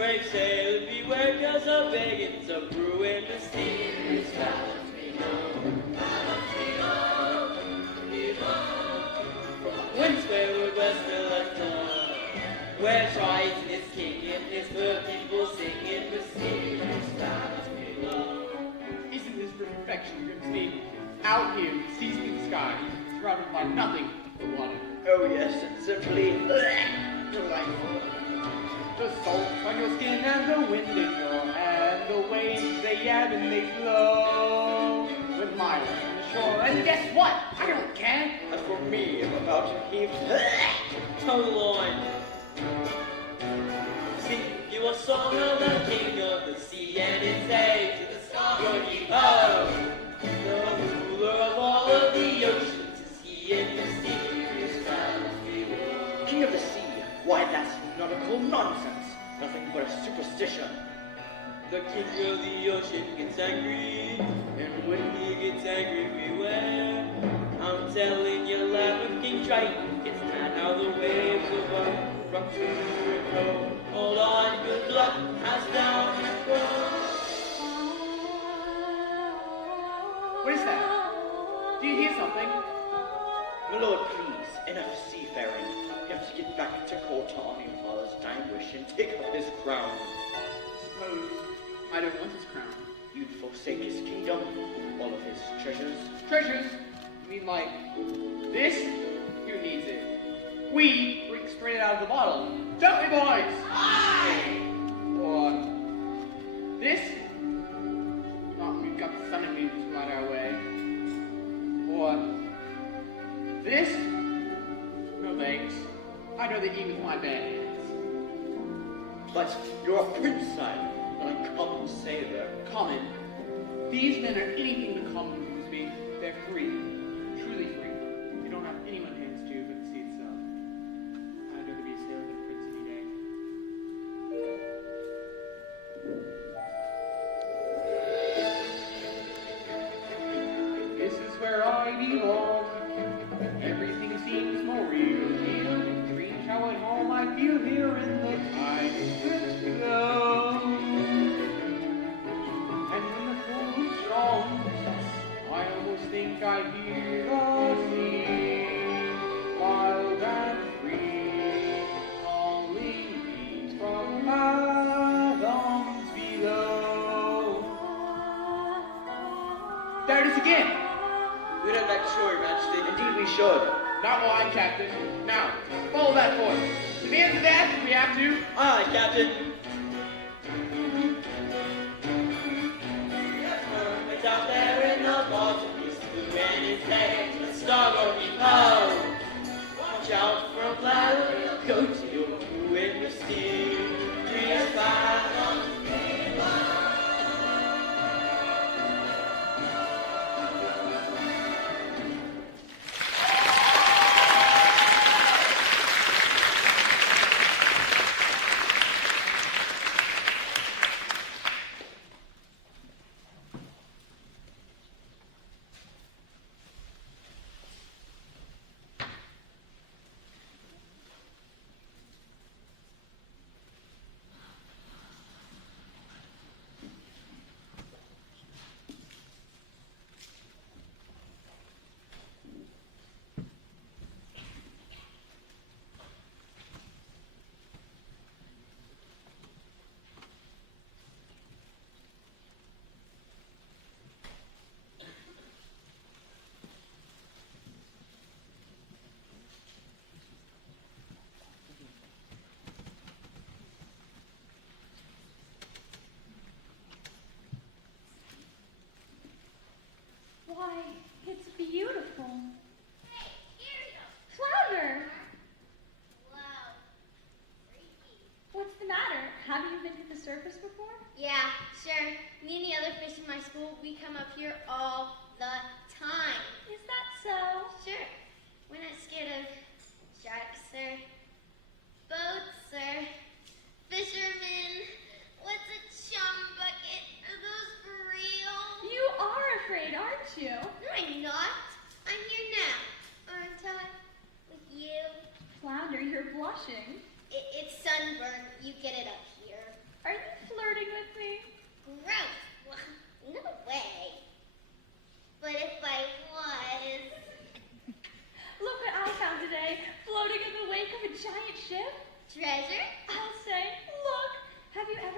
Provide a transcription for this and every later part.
brave sailor, beware, 'cause a begin's a brewing, mysterious balance windward west till at dawn, where tries his king and his people singing mysterious ballads below. Isn't this perfection, Grimsby? Out here in the sea-split sky, surrounded by nothing but water. Oh yes, it's simply delightful. The salt on your skin and the wind in your hand, the waves they ebb and they flow. With miles from the shore, and guess what? I don't care. As for me, I'm about to heave Total line. Sing you a song of the king of the sea and its age to the sky. Oh, the ruler of all of the oceans is he in mysterious battles below. King of the sea, why that's nautical nonsense. Nothing but a superstition. The king of the ocean gets angry, and when he gets angry, beware. I'm telling you, laughing King Triton gets mad how the waves of our rock to and fro. Hold on, good luck, as down and go. What is that? Do you hear something? My lord, please, enough seafaring. We have to get back to court to honor your father's dying wish and take up his crown. Suppose I don't want his crown. You'd forsake his kingdom, all of his treasures. Treasures? You mean like this? Who needs it? We drink straight out of the bottle, don't we, boys? Aye! Or this? Not we've got the sun and moons right our way. Or this? No thanks. I'd rather eat with my bare hands. But you're a prince, sire, not a common sailor. Common. These men are anything but common, Grimsby. They're free. Truly free. You don't have anyone hands to but the sea itself. I'd rather be a sailor than a prince any day. This is where I belong. Everything seems more real here. Strange how at home I feel here in the tide strips below. And when the pull is strong, I almost think I hear the sea, wild and free, calling me from fathoms below. There it is again! We'd head back to shore, Your Majesty. Indeed we should. Not while I'm captain. Now, follow that voice. To the end of that, if we have to. Aye, Captain. It's out there in the water, it's blue and it's red, the starboard be po. Watch out for a cloud, go to your crew in mysterious fathoms below. Why, it's beautiful. Hey, Flounder! Wow. Freaky. What's the matter? Have you been to the circus before? Yeah, sure. Me and the other fish in my school, we come up here all the time. Is that so? Sure. We're not scared of sharks or boats or fishermen. What's a chum bucket? Are those for real? You are afraid, aren't you? No, I'm not. I'm here now. Aren't I? With you. Flounder, you're blushing. It's sunburn. You get it up here.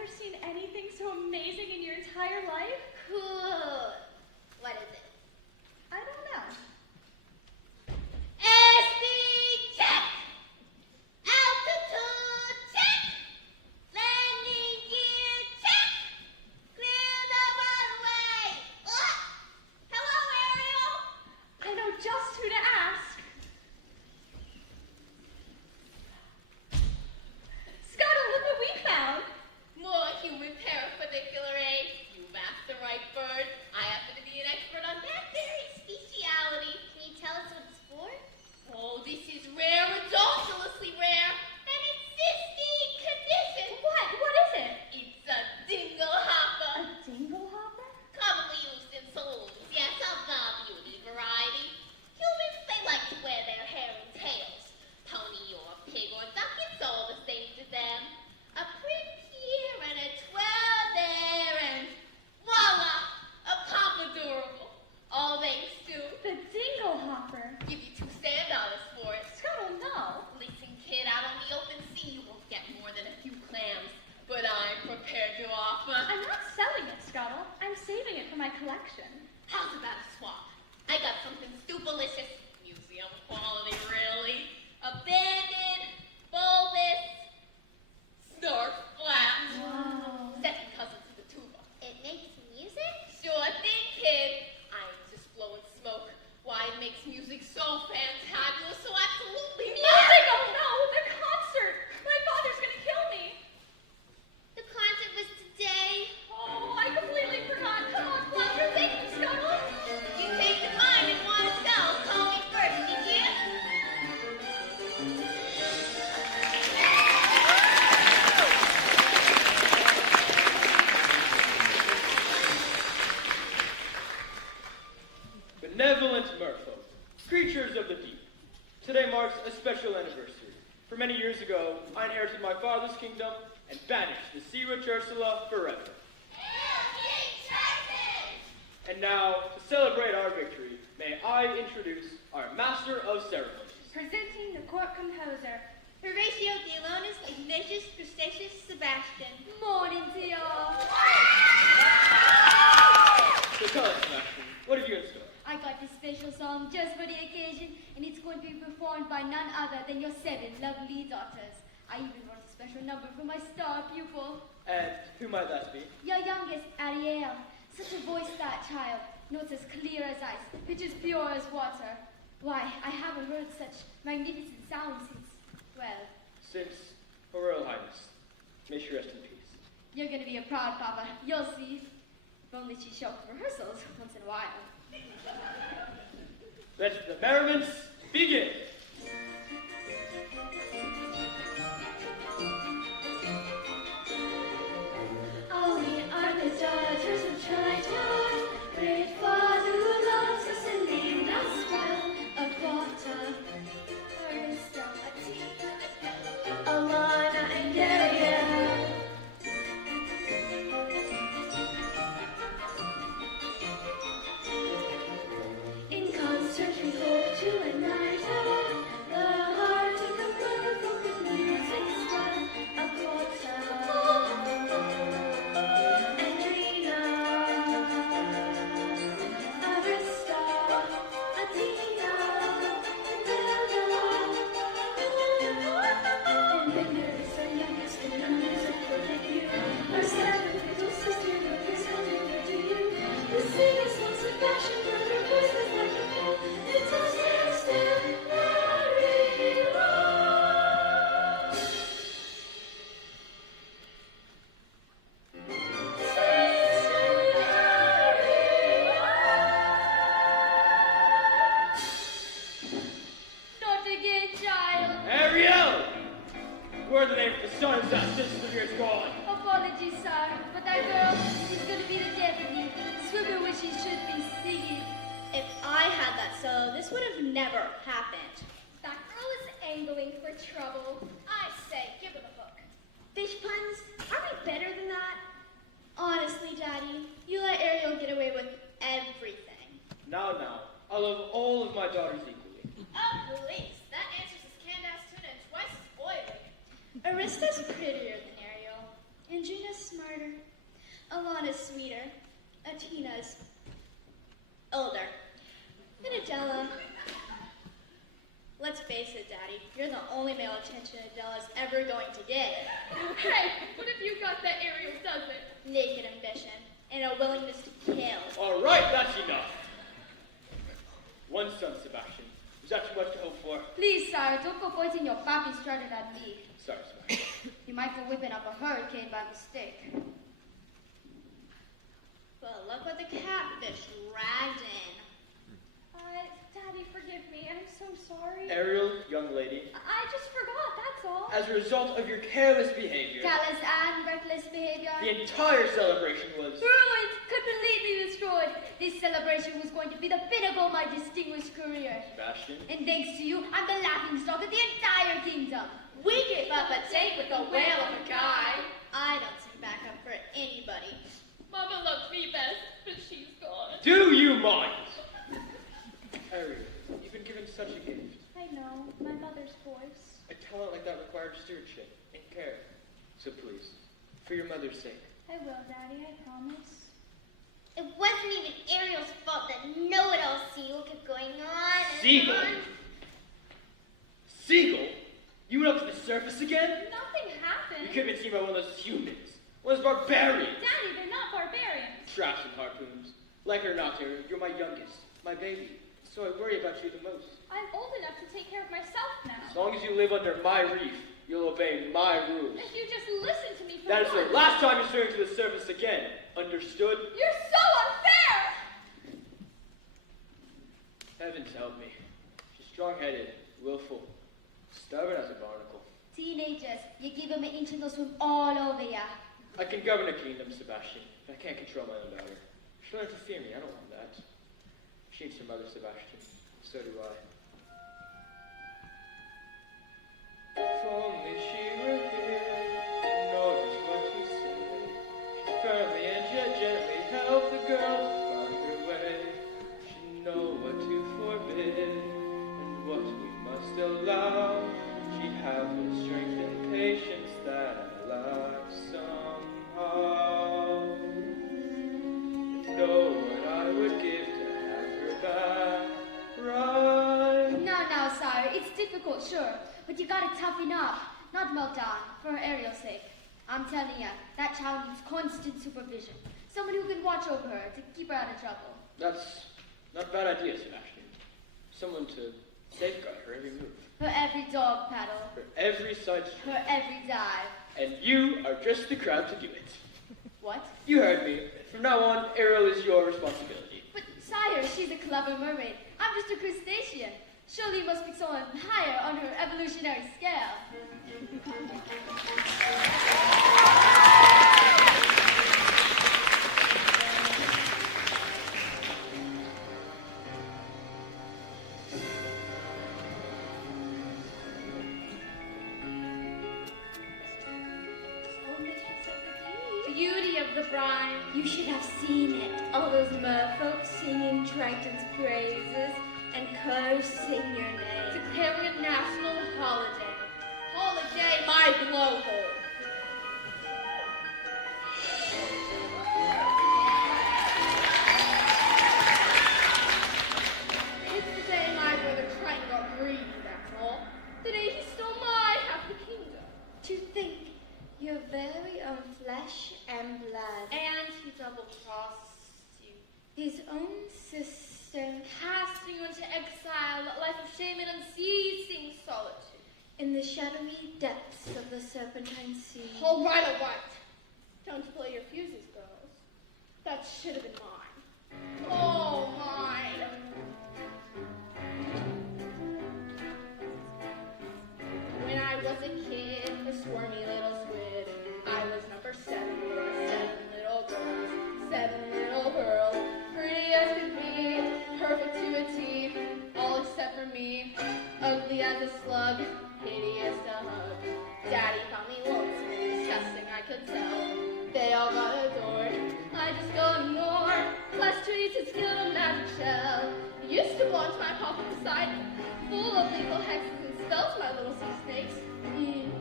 ever seen anything so amazing in your entire life? Cool. What is it? I don't know. SD check. Altitude check. Landing gear check. Clear the runway. Hello, Ariel. I know just who to ask. Scuttle, look what we found. More human parapedicular aid. You've asked the right bird. I happen to be an expert on that very speciality. Can you tell us what it's for? Oh, this is rare, ridiculously rare, and existing condition. What? What is it? It's a dingle hopper. A dingle hopper? Commonly used in saloons, yes, of the beauty variety. Humans, they like to wear their hair in tails. Pony or pig or duck, it's all the same to them. A print here and a twirl there, and voila, a pompadourable. All thanks to The dingle hopper. give you $2 $10 for it. Scuttle, no. Listen, kid, out on the open sea, you won't get more than a few clams, but I'm prepared to offer. I'm not selling it, Scuttle. I'm saving it for my collection. How's about a swap? I got something stupelicious. Museum quality, really. Abandoned, bulbous, snarf flat. Wow. Second cousin to the tuba. It makes music? Sure thing, kid. I ain't just blowing smoke. Why, it makes music so fantabulous, so absolutely Music! Oh no! The concert! My father's gonna kill me! The concert was today. Oh, I completely forgot. Come on, Flutter, take me, Scuttle! You take the mind and want to go. Call me first, did you? Benevolent merfolk, creatures of the deep. Today marks a special anniversary. For many years ago, I inherited my father's kingdom and banished the Sea Witch Ursula forever. And now, to celebrate our victory, may I introduce our Master of Ceremonies. Presenting the court composer. Horatio Theolonus Ignatius Crustaceus Sebastian. Morning to y'all. So tell us, Sebastian, what have you in store? I got this special song just for the occasion, and it's going to be performed by none other than your 7 lovely daughters. I even wrote a special number for my star pupil, And who might that be? your youngest, Ariel. Such a voice, that child. Notes as clear as ice, pitch as pure as water. Why, I haven't heard such magnificent sounds since, well, Since Her Royal Highness. May she rest in peace. you're going to be a proud papa. You'll see. If only she showed up for rehearsals once in a while. Let the merriments begin. Oh, we are the daughters of Triton, great Father who loves us and named us well. A quarter, Arista, Alana, and Ariel. In concert we hope to enlighten the heart of the merfolk with music swell. A quarter, Andrina, Arista, Athena, and Bella is our youngest and youngest of you. Our 7th little sister who is coming to you. The singing songs of passion, but her voice is like a bell. It's a sister, Ariel. Not again, child. Ariel! Where the name of the sun is that sister of yours gone? Apologies, sir, but that girl is going to be the deputy. Swimmer where she should be singing. If I had that solo, this would have never happened. That girl is angling for trouble. I say, give her the hook. Fish puns? Are we better than that? Honestly, Daddy, you let Ariel get away with everything. Now, I love all of my daughters equally. Oh, please. That answers his canned ass tuna and twice as oily. Arista's prettier than Ariel. In And Gina's smarter. Alana's sweeter. Atina's older. And Adela. Let's face it, Daddy. You're the only male attention Adela's ever going to get. Hey, what if you got that Ariel doesn't? Naked ambition. And a willingness to kill. All right, that's enough. One son, Sebastian. Is that too much to hope for? Please, sire, don't go pointing your pappy started at me. Sorry, Sebastian. You might go whipping up a hurricane by mistake. Well, look what the catfish dragged in. Daddy, forgive me. I'm so sorry. Ariel, young lady, I just forgot, that's all. as a result of your careless behavior, Callous and reckless behavior. the entire celebration was... Ruined, completely destroyed. This celebration was going to be the pinnacle of my distinguished career. Sebastian? And thanks to you, I'm the laughing stock of the entire kingdom. We give up a take with a whale of a guy. I don't stand back up for anybody. Mama loves me best, but she's gone. Do you mind? Ariel, you've been given such a gift. I know, my mother's voice. A talent like that required stewardship and care. So please, for your mother's sake. I will, Daddy, I promise. It wasn't even Ariel's fault that know-it-all Seagull kept going on and Seagull? on. Seagull? You went up to the surface again? Nothing You happened. could have been seen by one of those humans. One of those barbarians. Daddy, they're not barbarians. Traps and harpoons. Like it or not, Ariel, you're my youngest, my baby. So I worry about you the most. I'm old enough to take care of myself As now. long as you live under my reef, you'll obey my rules. If you just listen to me for That is once. the last time you're swimming to the surface again. Understood? You're so unfair! Heavens help me. She's strong-headed, willful, stubborn as a barnacle. Teenagers, you give them an inch and they'll swim all over ya. I can govern a kingdom, Sebastian, but I can't control my own daughter. She'll interfere me. I don't want that. She needs her mother, Sebastian. So do I. If only she were here to know just what to say. She'd firmly and yet gently help the girl to find her way. She'd know what to forbid and what we must allow. She'd have the strength and patience that I lack somehow. And know what I would give to have her back right. Now, sire, it's difficult, sure, but you gotta toughen up, not melt down, for Ariel's sake. I'm telling ya, that child needs constant supervision. Someone who can watch over her to keep her out of trouble. That's not a bad idea, Sebastian. Someone to safeguard her every move, Her every dog paddle, her every side stroke. her every dive. And you are just the crowd to do it. What? You heard me. From now on, Ariel is your responsibility. But, sire, she's a clever mermaid. I'm just a crustacean. Surely you must be someone higher on her evolutionary scale. Beauty of the brine. You should have seen it. All those merfolk singing Triton's praises and cursing your name. Declaring a national holiday. Holiday my blowhole. It's the day my brother Triton got greedy, that's all. The day he stole my half the kingdom. To think your very own flesh and blood, And he double-crossed you, his own sister, casting you into exile, a life of shame and unceasing solitude. in the shadowy depths of the Serpentine Sea. All right. Don't blow your fuses, girls. That should have been mine. Oh, mine. When I was a kid, a squirmy little squid, I was number 7. There were 7 little girls, 7 little girls, pretty as could be, perfect to a T, all except for me, ugly as a slug, hideous to hug. Daddy found me lonesome, disgusting I could tell. They all got adored, I just got ignored. Class treats its skill a magic shell. Used to launch my pocket beside me, full of legal hexes and spells, my little sea snakes.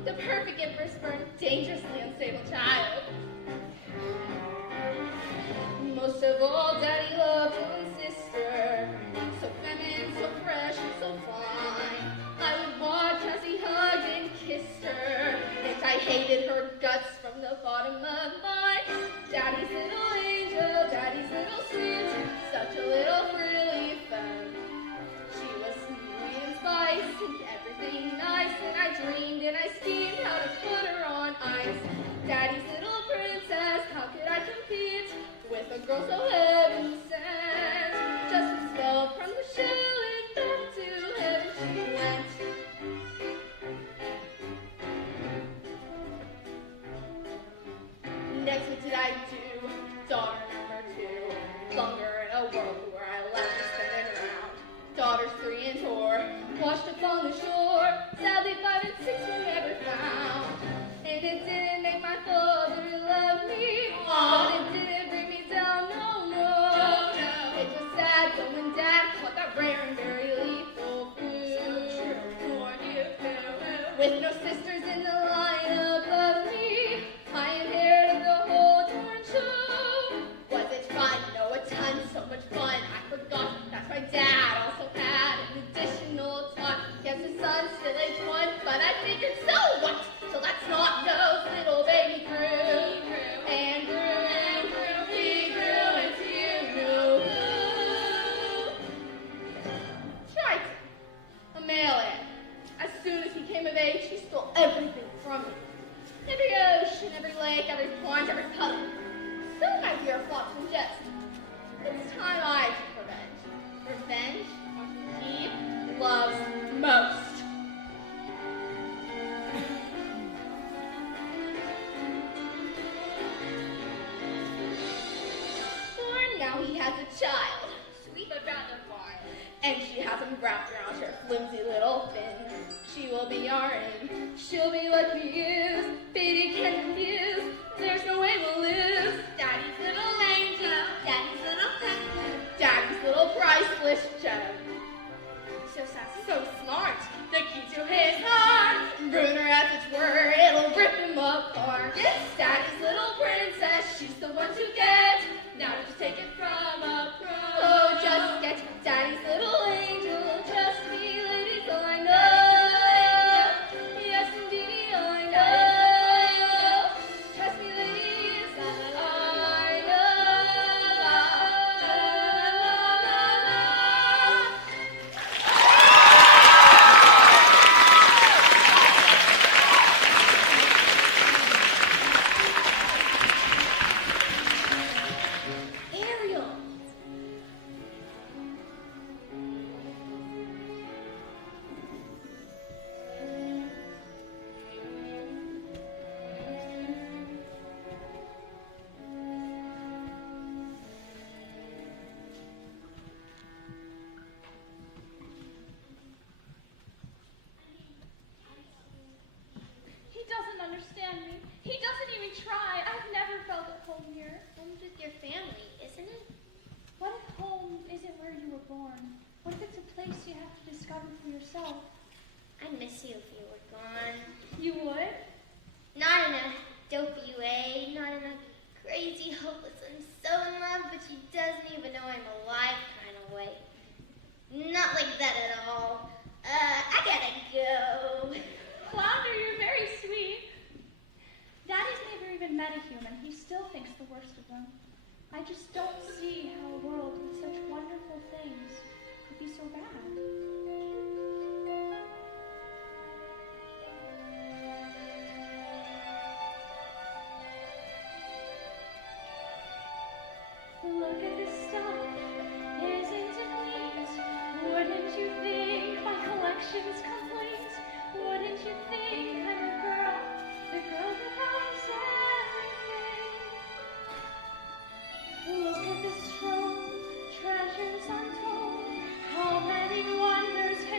the perfect gift for a dangerously unstable child. Most of all, Daddy loved one sister, so feminine, so fresh, and so fine. I would watch as he hugged and kissed her, and I hated her guts from the bottom of my Daddy's little angel, Daddy's little sweet, such a little frilly femme. She was sweet and spice and everything nice, and I dreamed and I schemed how to put her on ice. Daddy's little princess, how could I compete with a girl so heaven sent? Just fell from the shell and back to heaven she went. Next, what did I do? Daughter number 2, longer in a world where I left her spinning around. Daughters 3 and 4, washed up on the shore, sadly 5 and 6 were never found. And it didn't make my father love me, but it didn't bring me down, no, no. It was sad when Dad caught that rare and very lethal food. With no sisters in the line above me, I inherited the whole darn show. Was it fun? No, a ton, so much fun. I forgot that my dad also had an additional tot. Yes, his son still aged 1, but I figured, so what? So that's not those little baby grew and grew and grew. He grew into you know who. Triton, a male ant. As soon as he came of age, he stole everything from me. Every ocean, every lake, every pond, every puddle. So, my dear flocks and jets, it's time I took revenge. Revenge on who he loves most. For now he has a child, sweet but rather wild, and she has him wrapped around her flimsy little fin. She will be our aim, she'll be what we use, baby can't refuse, there's no way we'll lose. Daddy's little angel, Daddy's little pencil, Daddy's little priceless gem. So sassy, so smart, the key to his heart. Ruin her as its word, it'll rip him apart. It's Daddy's little princess, she's the one to get. Now just take it from a pro. Oh, just get Daddy's little angel, trust me, ladies, I know. Yes, indeed, I know. Trust me, ladies, I Ariel. He doesn't understand me. He doesn't even try. I've never felt at home here. Home's with your family, isn't it? What if home isn't where you were born? What if it's a place you have to discover for yourself? I'd miss you if you were gone. You would? Not in a dopey way, not in a crazy, hopeless, I'm so in love, but she doesn't even know I'm alive kind of way. Not like that at all. I gotta go. Flounder, you're very sweet. Daddy's never even met a human. He still thinks the worst of them. I just don't see how a world with such wonderful things could be so bad. Look at this stuff, isn't it neat? Wouldn't you think my collection's complete? Wouldn't you think I'm the girl who has everything? Look at this trove, treasures untold. How many wonders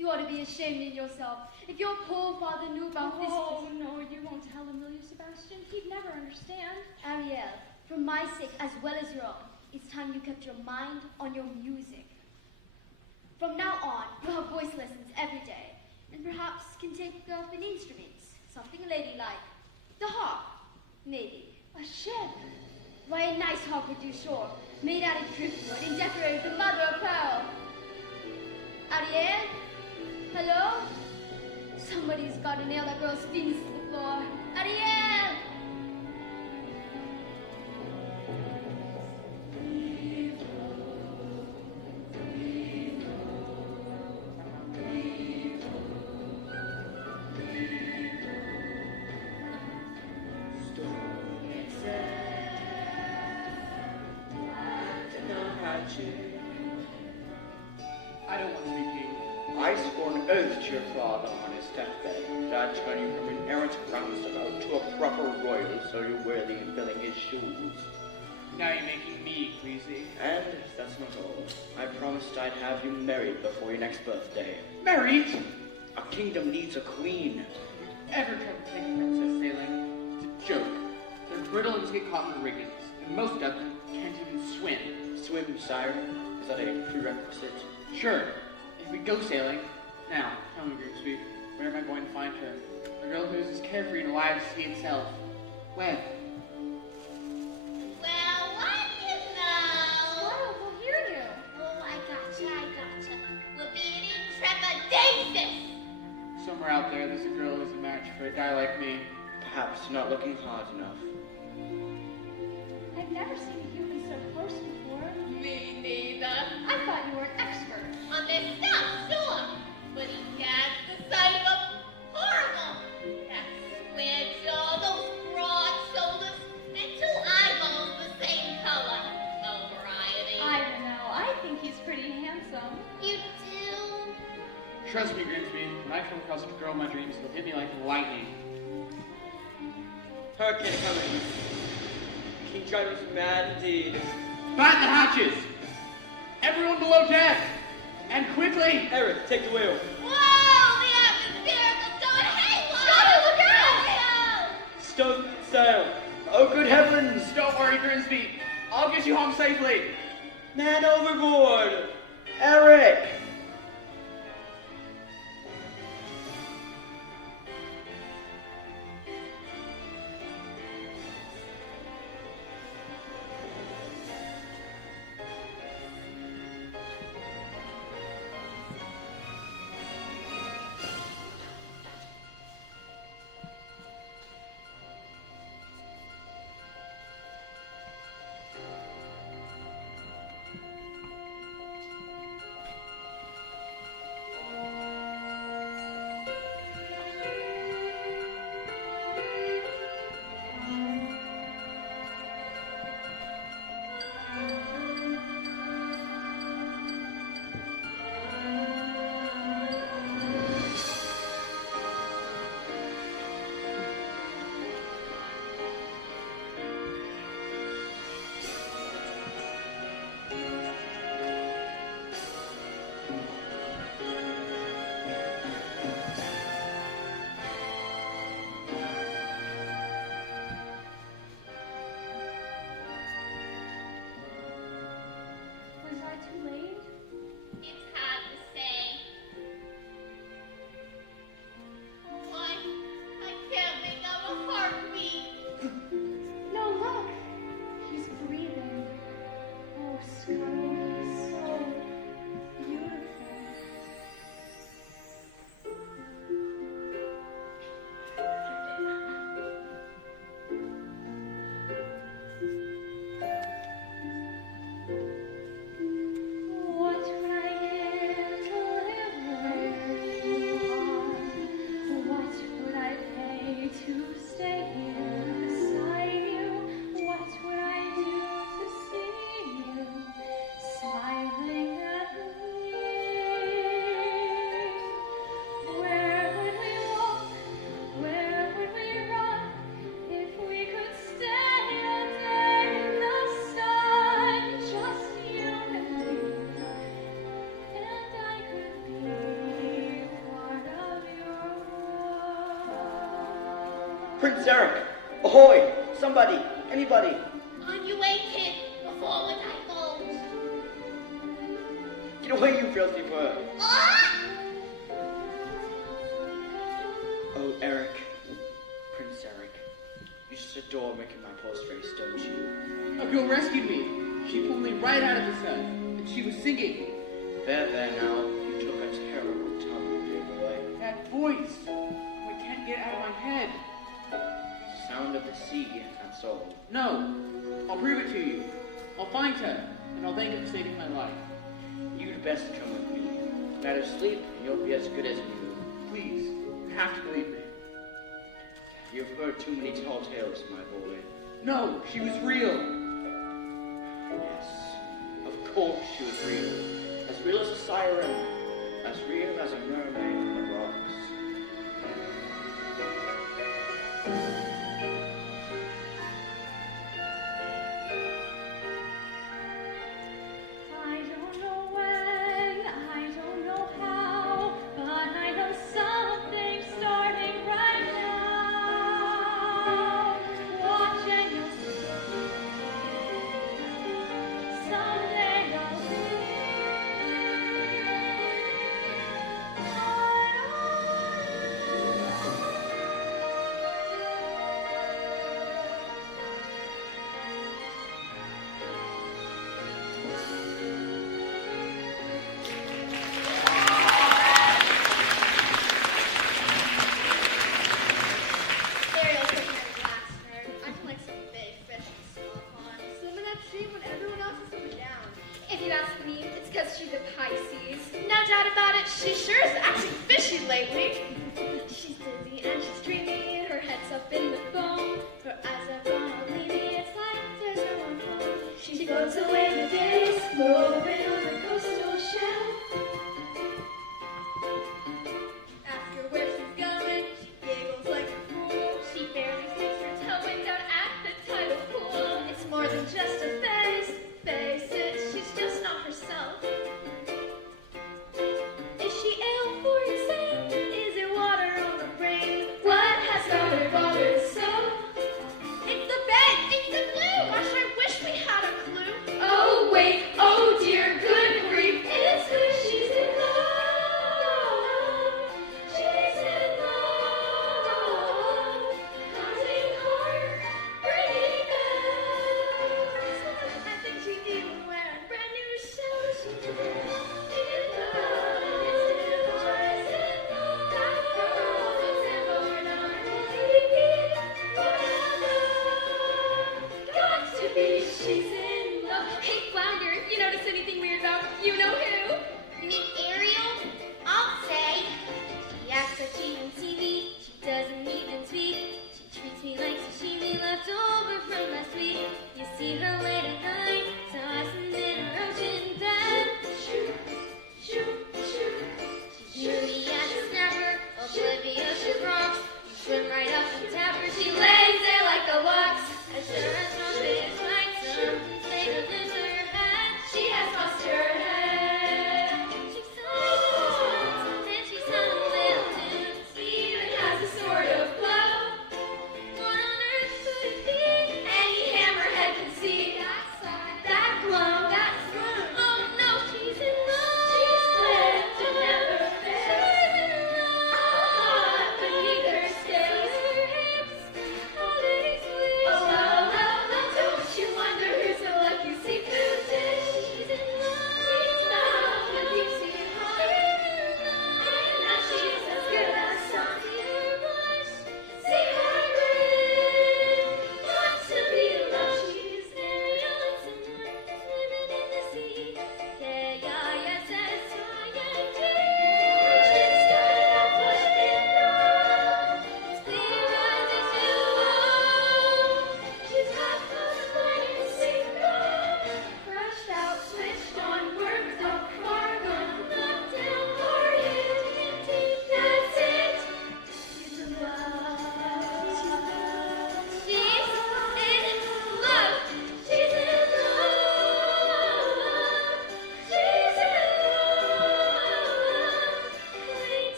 You ought to be ashamed in yourself. If your poor father knew about this. Oh, no, you won't tell him, will you, Sebastian? He'd never understand. Ariel, for my sake as well as your own, it's time you kept your mind on your music. From now on, you'll have voice lessons every day, and perhaps can take up an instrument, something ladylike. The harp, maybe. A ship. Why, a nice harp would do, sure, made out of driftwood and decorated with mother of pearl. Ariel? Hello? Somebody's got to nail that girl's feet to the floor. Ariel! I don't want to be king. I swore an oath to your father on his deathbed that I'd turn you from an errant roundabout to a proper royal so you're worthy of filling his shoes. Now you're making me queasy. And that's not all. I promised I'd have you married before your next birthday. Married? A kingdom needs a queen. Ever tried to take a princess sailing? It's a joke. They're brittle and get caught in the riggings, and most of them can't even swim. Swim, sire. Is that a prerequisite? Sure, if we go sailing. Now, tell me, Grimsby, where am I going to find her? A girl who is as carefree and alive as the sea itself. When? Well, what do you know? Squirrel will hear you. Oh, I gotcha. We'll be in trepidatious. Somewhere out there, there's a girl who's a match for a guy like me. Perhaps you're not looking hard enough. I've never seen a human so close before. Me neither. I thought you were an expert. On this stuff, sure. But he has the sight of a horrible. That square jaw, those broad shoulders, and two eyeballs the same color. No variety. I don't know. I think he's pretty handsome. You do? Trust me, Grimsby, when I come across a girl in my dreams, it'll hit me like lightning. Hurricane coming. King Triton's mad indeed. Batten the hatches! Everyone below deck! And quickly! Eric, take the wheel. Whoa! The atmosphere is going haywire! Look out! Stoke sail. Oh, good heavens! Don't worry, Grimsby. I'll get you home safely. Man overboard. Eric! Prince Eric! Ahoy! Somebody! Anybody! On your way, kid, before we divulge. Get away, you filthy bird! Ah! Oh, Eric. Prince Eric. You just adore making my post race, don't you? A girl rescued me. She pulled me right out of the sun, and she was singing. There now. You took a terrible tumble, dear boy. That voice. I can't get out of my head. Sound of the sea, that's all. No, I'll prove it to you. I'll find her, and I'll thank her for saving my life. You'd best come with me. Night of sleep, and you'll be as good as new. Please, you have to believe me. You've heard too many tall tales, my boy. No, she was real. Yes, of course she was real as a siren, as real as a mermaid on the rocks. I don't know when, I don't know how, but I know something's starting right now. Watching you someday you'll see. Ariel took my glass nerd. I can like some big fish in a small pond. Swim in that stream when everyone else is swimming down. If you ask me, it's because she's a Pisces. No doubt about it, she sure is acting fishy lately. She's dizzy and she's dreamy, her head's up in the foam. Her eyes are bromelainy, it's like there's no one home. She floats away the days, moving on the coastal shelf. Ask her where she's going, she giggles like a fool. She barely sticks her toe in down at the tidal pool. It's more than just a phase, face it, she's just not herself. Is she ill or insane? Is it water on the brain? What has got her bothered so? It's the bed, it's the glue. Gosh, I wish we had a clue. Oh wait, oh dear, good grief, it's who she's in love. She's in love. Haunting heart, ringing bells. I think she even wearing brand new shoes. She's in love. It's in love. That girl looks and born on baby. Got to be, she's in love. Hey, Flounder, you notice anything weird about you know who? You mean Ariel? I'll say. She acts like she don't see me. She doesn't even speak. She treats me like sashimi left over from last week. You see her late at night, tossing in her ocean bed. Shoot, shoot, shoot. She's moody as a snapper, oblivious to rocks. You swim right up and tap her. She lays there like a box. As sure as no face like something say to lose her head. She has lost her head. She's silent and she's little too. Even has a sort of glow. What on earth could it be? Any hammerhead can see that glow. That's glow. Oh no, she's in love. She's flipped and never fails. She's in love. Beneath her stays her hips.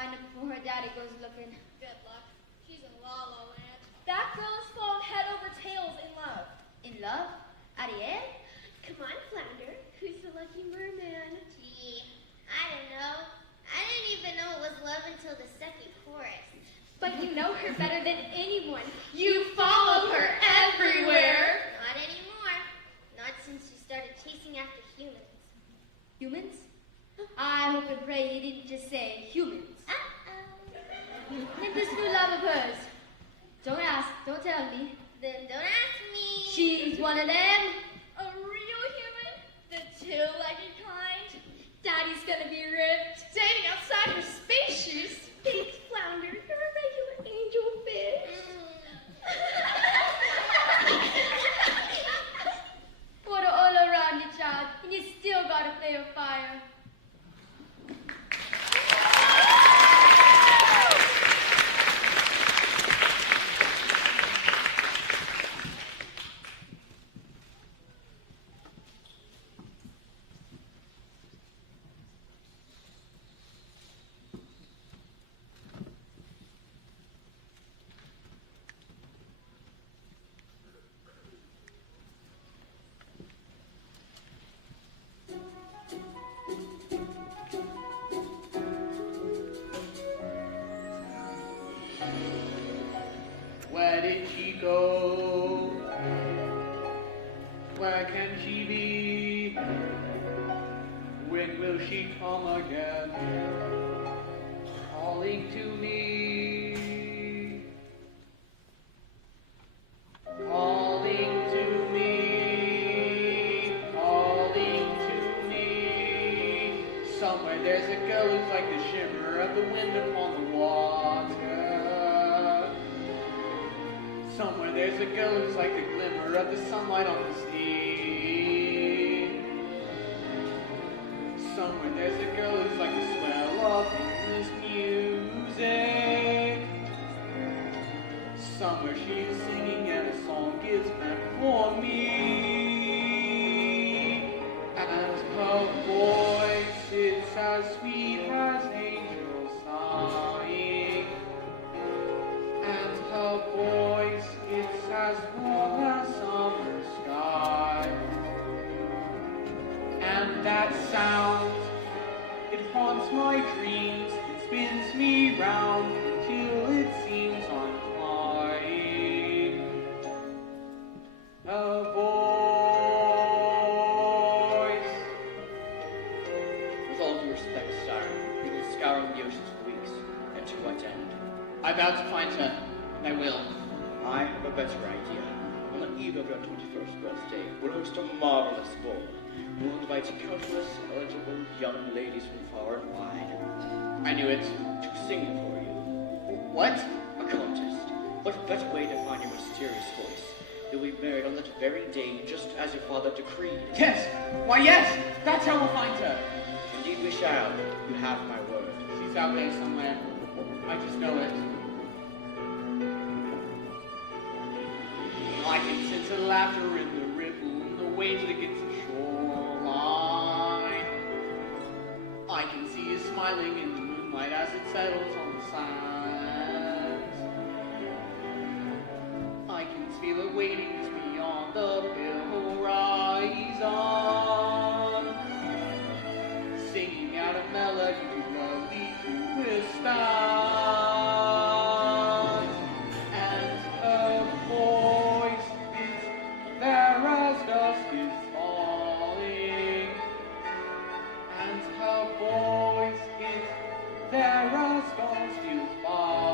find it before her daddy goes looking. Good luck. She's in La La Land. That girl has fallen head over tails in love. In love? Ariel? Come on, Flounder. Who's the lucky merman? Gee, I don't know. I didn't even know it was love until the second chorus. But you know her better than anyone. You follow her everywhere. Not anymore. Not since you started chasing after humans. Humans? I hope and pray you didn't just say humans. And this new love of hers. Don't ask, don't tell me. Then don't ask me. She's one of them. A real human? The two-legged kind? Daddy's gonna be ripped. Dating outside her space shoes. Thanks, Flounder. You're a regular angel fish. Put it all around you, child, and you still gotta play with fire. Where did she go? Where can she be? When will she come again? Calling to me. Calling to me. Calling to me. Somewhere there's a girl who's like the shimmer of the wind upon the water. Somewhere there's a girl who's like the glimmer of the sunlight on the sea. Somewhere there's a girl who's like the swell of endless music. Somewhere she's singing and a song is meant for me. And her voice, it's as sweet as angels sighing. And her voice, it's as warm as summer sky. And that sound, it haunts my dreams, it spins me round till it seems I'm flying. A voice. With all due respect, sire, you've been scouring the oceans for weeks. And to what end? I vow to find her, and I will. I have a better idea. On the eve of your 21st birthday, we'll host a marvelous ball. We'll invite countless eligible young ladies from far and wide I knew it. to sing for you. What? A contest. What better way to find your mysterious voice? You'll be married on that very day, just as your father decreed. Yes! Why, yes! That's how we'll find her. Indeed we shall. You have my word. She's out there somewhere. I just know it. I can sense her laughter in the ripple, in the waves against the shoreline. I can see her smiling in the moonlight as it settles on the sands. I can feel her waiting just beyond the horizon, singing out a melody too lovely to withstand. And her voice is there as dusk is falling. And her voice is there as dawn steals by.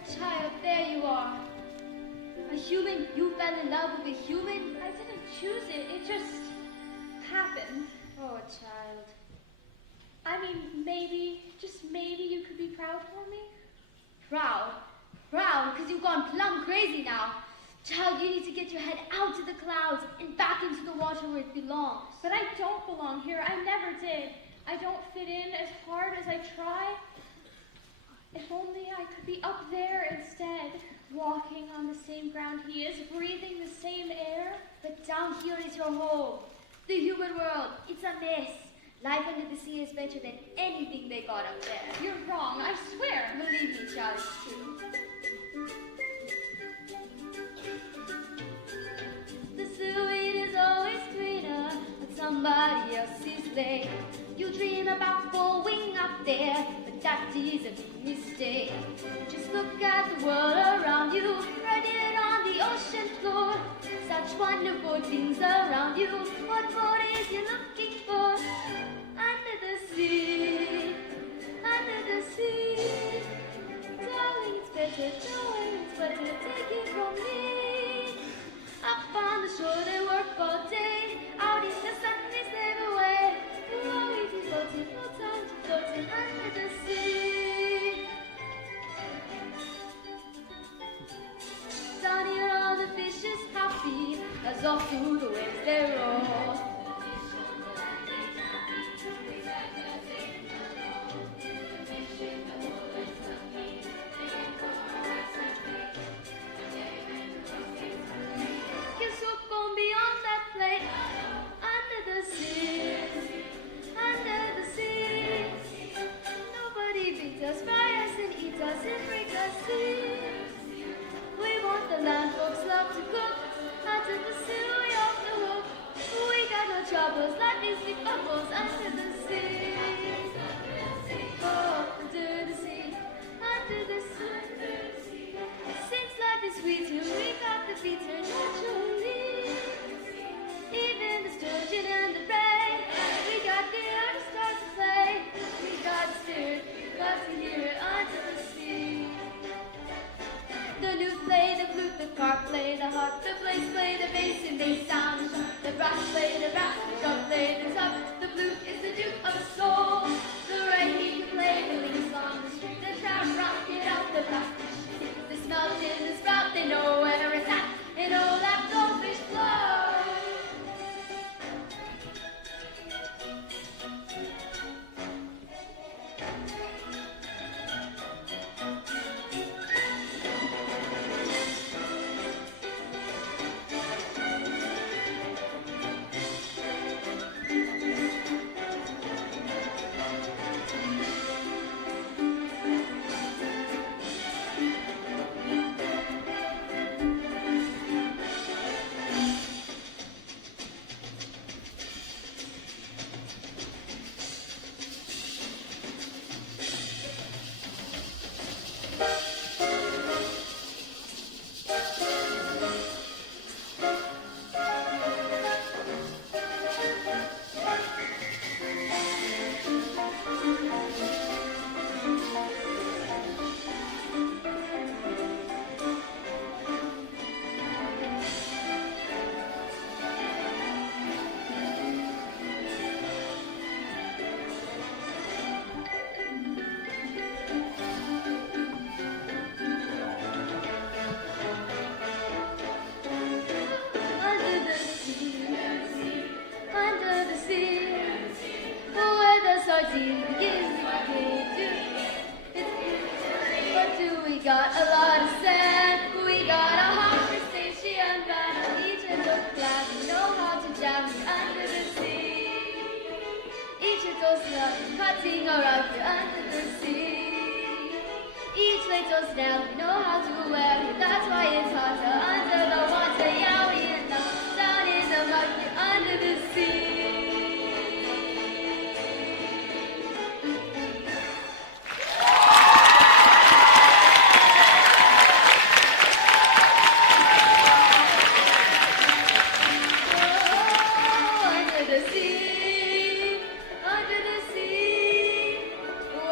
child, there you are. A human? You fell in love with a human? I didn't choose it. It just happened. Oh, child. I mean, maybe, just maybe you could be proud for me. Proud? Proud? Because you've gone plumb crazy now. Child, you need to get your head out of the clouds and back into the water where it belongs. But I don't belong here. I never did. I don't fit in as hard as I try. If only I could be up there instead, walking on the same ground he is, breathing the same air. But down here is your home. The human world. It's a mess. Life under the sea is better than anything they got up there. You're wrong, I swear. Believe me, child, it's true. The seaweed is always greener on somebody else's lake. You dream about going up there, but that is a big mistake. Just look at the world around you, right here on the ocean floor. Such wonderful things around you. What more is you looking for? Under the sea, under the sea. Darling, it's better, darling, it's better, take it from me. Up on the shore they work all day, out in the sun they slave away. We're always floating, no time to floating under the sea. Down here all the fish is happy, as off through the waves they roll. Troubles, life is big bubbles under the sea. Oh, under the sea, under the sea. Since life is sweet here, we got the bitter naturally. Even the sturgeon and the rain, we got the air to start to play. We got the spirit, we got to hear it under the sea. The lute play, the flute, the harp play, the harp, the bass play, the bass and bass sound. The brass play, the brass, the drum play, the top. The flute is the duke of the soul. The right he can play the leaves on the street. The trout rock it out the back. The smelt in the sprout, they know where it's at. And oh, that goldfish flow. Got a lot of sand, we got a hot crustacean battle. Each of those glad we know how to jam under the sea. Each of those love cutting around you under the sea. Each little snail we know how to wear it. That's why it's hotter under the water. Yeah, we end up down in the mud under the sea.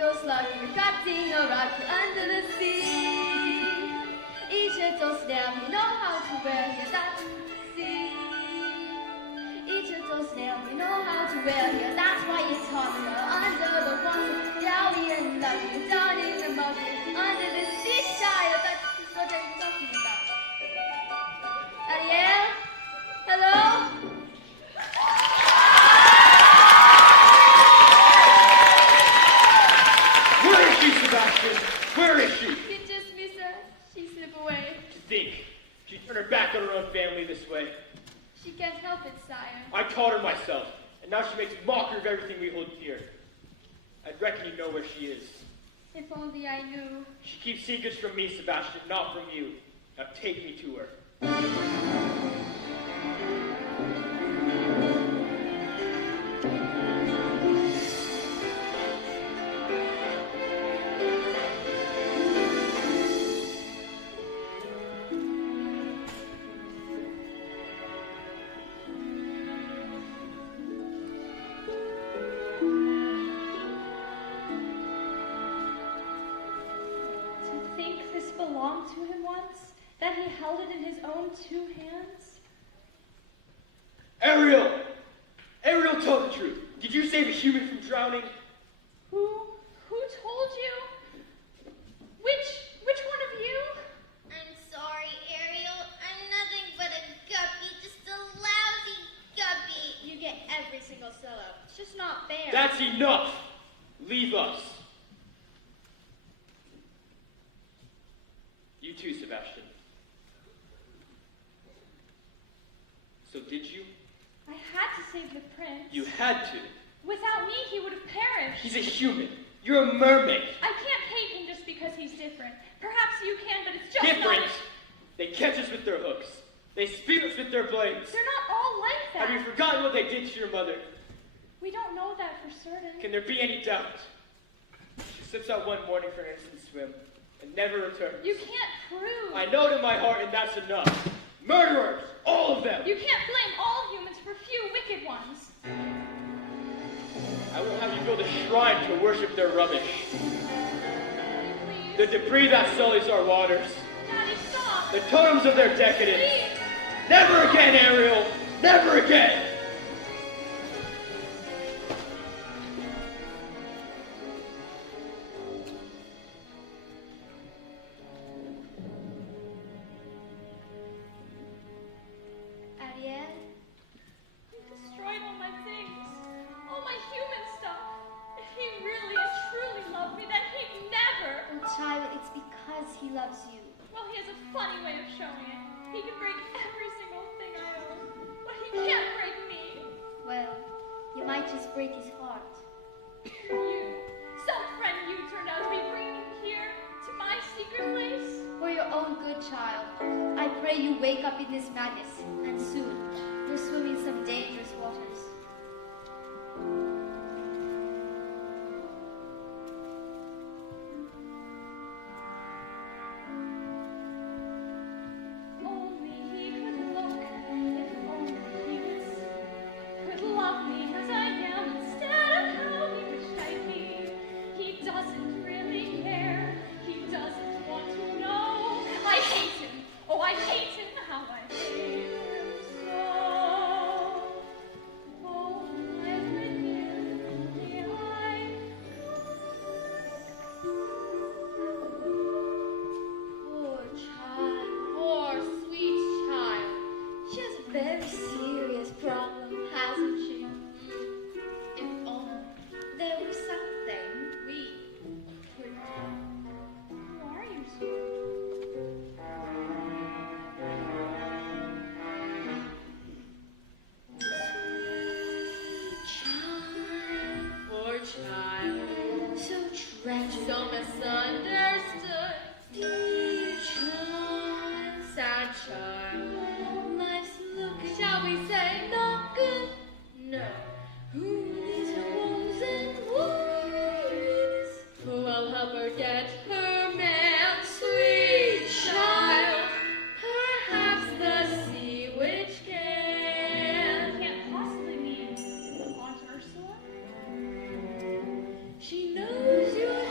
so sluggy, regretting a rod under the sea. Each little snail we know how to wear here, that's sea. Each little snail we know how to wear here, that's why you toss her under the water. Yeah, we end up you down in the mud, under the sea, child. That's what I'm talking about. Ariel? Hello? Where is she, Sebastian? Where is she? You just miss her. She slipped away. To think, she turned her back on her own family this way. She can't help it, sire. I taught her myself, and now she makes mockery of everything we hold dear. I reckon you know where she is. If only I knew. She keeps secrets from me, Sebastian, not from you. Now take me to her. To think this belonged to him once, that he held it in his own 2 hands. Ariel! Ariel, tell the truth. Did you save a human from drowning? Who told you? Which one of you? I'm sorry, Ariel. I'm nothing but a guppy, just a lousy guppy. You get every single solo. It's just not fair. That's enough! Leave us. You too, Sebastian. So did you? I had to save the prince. You had to. Without me, he would have perished. He's a human. You're a mermaid. I can't hate him just because he's different. Perhaps you can, but it's just Different. not. They catch us with their hooks. They spear us with their blades. They're not all like that. Have you forgotten what they did to your mother? We don't know that for certain. Can there be any doubt? She slips out one morning for an innocent swim and never returns. You can't prove. I know it in my heart, and that's enough. Murderers! All of them! You can't blame all humans for few wicked ones. I will have you build a shrine to worship their rubbish. Please. The debris that sullies our waters. Daddy, stop. The totems of their decadence. Please. Never again, Ariel! Never again! Ariel? He destroyed all my things. All my human stuff. If he really and truly loved me, then he'd never. Oh, child, it's because he loves you. Well, he has a funny way of showing it. He can break every single thing I own, but he can't break me. Well, you might just break his heart. You, some friend you turned out to be bringing him here to my secret place. For your own good, child, I pray you wake up in this madness, and soon you'll swim in some dangerous waters. Only he could look, if only he would see, could love me as I am instead of how he wished I'd be. He doesn't really care, he doesn't want to know. I hate him, oh I hate him, how I hate him so. Oh, I've been here, only I Poor child, poor sweet child. She has a very serious problem, hasn't she? If only there was something we could do. Who are you, sir? Child, Poor child, so tragic. so misunderstood. Dear child, Sad child. life's looking Shall we say not good. no? Who needs her woes and worries? Who will help her get her man? Sweet child, perhaps the sea witch can. Can't possibly be Aunt Ursula. She knows you're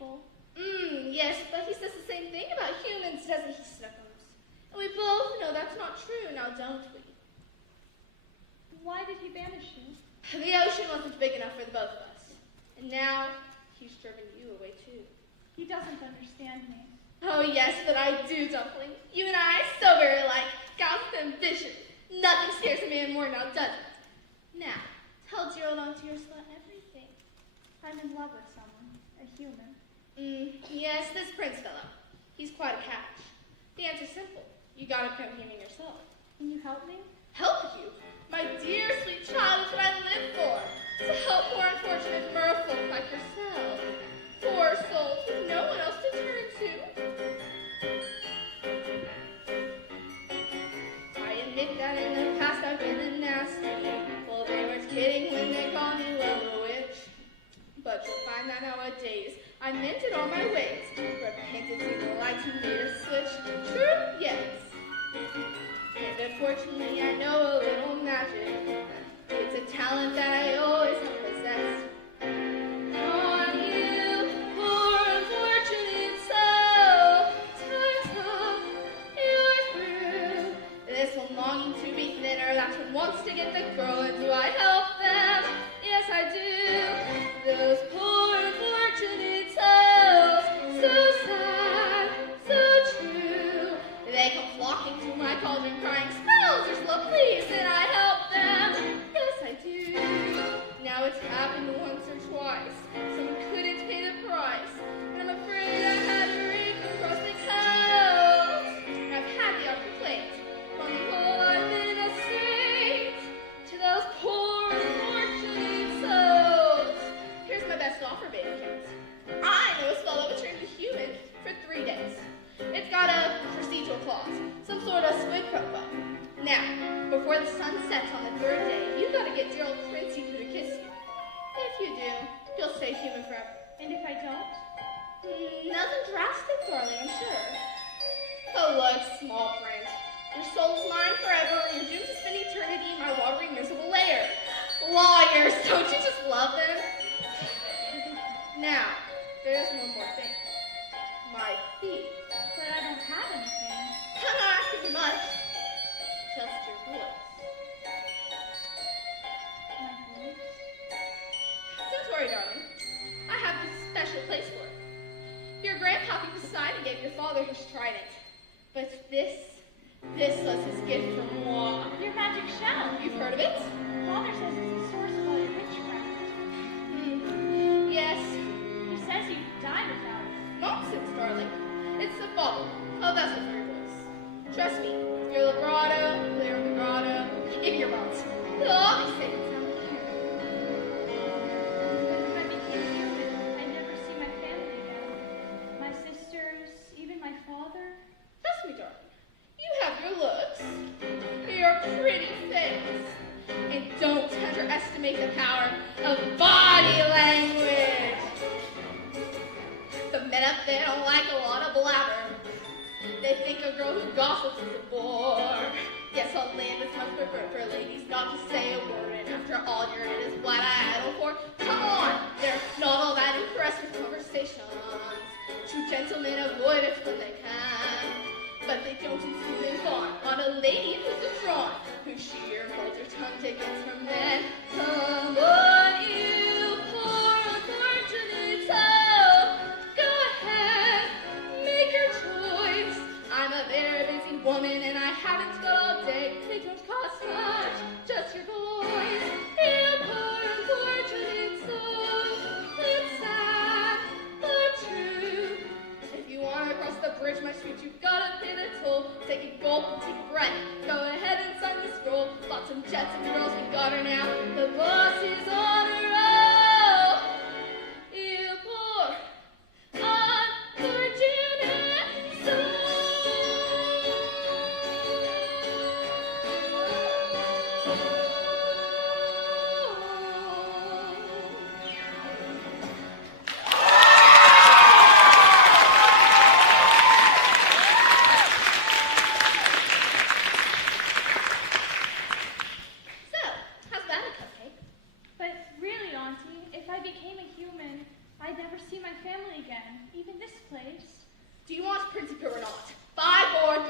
people. Yes, but he says the same thing about humans, doesn't he, Snuggles? And we both know that's not true, now don't we? Why did he banish you? The ocean wasn't big enough for the both of us. And now, he's driven you away too. He doesn't understand me. Oh yes, but I do, Dumpling. You and I, so very alike. Gals with ambition. Nothing scares a man more now, does it? Now, tell dear old Auntie Ursula everything. I'm in love with someone, a human. Yes, this prince fellow. He's quite a catch. The answer's simple. You gotta come him yourself. Can you help me? Help you? My dear sweet child is what I live for. To help poor unfortunate merfolk like yourself. Poor souls with no one else to turn to. I admit that in the past I've been a nasty. Well, they weren't kidding when they called me Willow Witch. But you'll find that nowadays I mended all my ways. Repented to the light and made a switch. True? Yes. And unfortunately, I know a little magic. It's a talent that I always have possessed. On you, poor unfortunate soul, time's up, you're through. This one longing to be thinner, that one wants to get the girl, and do I help them? Yes, I do. Those poor unfortunate souls, so sad, so true. They come flocking to my cauldron, crying, spells, Ursula, please, and I help them. Yes, I do. Now it's happened once or twice. Someone couldn't pay the price, and I'm afraid I had a ring across the coast. I've had the odd complaint. On the whole, I've been a saint to those poor unfortunate souls. Here's my best offer, baby cats. I know a spell that would turn you human for 3 days. It's got a procedural clause, some sort of squid pro quo. Now, before the sun sets on the 3rd day, you gotta get dear old Princey Pooh to kiss you. If you do, you'll stay human forever. And if I don't? Nothing drastic, darling, I'm sure. Oh, look, small print. Your soul's mine forever, and you're doomed to spend eternity in my watery, miserable lair. Lawyers, don't you just love them? Now, there's one more thing. My fee. But I don't have anything. I'm not asking for much. Just your voice. My voice? Don't worry, darling. I have a special place for it. Your grandpappy Poseidon gave your father his trident. But this was his gift from moi. Your magic shell. You've heard of it? Father says it's the source of all your witchcraft. Yes. He says you die without it. Nonsense, darling. It's a bubble. A vessel for your voice. Trust me. Your vibrato, clear vibrato, if you're right. They'll all be safe and sound here. If I became human, I'd never see my family again. My sisters, even my father. Trust me, darling. You have your looks, your pretty face, and don't underestimate the power of body language. The men up there don't like a lot of blabber. They think a girl who gossips is a bore. Yes, I'll land this much for ladies not to say a word, and after all you're in is what I idle for. Come on, they're not all that impressed with conversations. True gentlemen avoid it when they can. But they don't insist on a lady who's a drawn, who sheer holds her tongue to get from men. Come on, you poor unfortunate soul. Go ahead, make your choice. I'm a very busy woman and I haven't got all day. They don't cost much, just your voice. You poor unfortunate soul. It's sad, but true. If you want to cross the bridge, my sweet, you've got to pay the toll. Take a gulp and take a breath. Go ahead and sign the scroll. Lots of jets and girls, we got her now. The boss is on a roll. You poor unfortunate soul.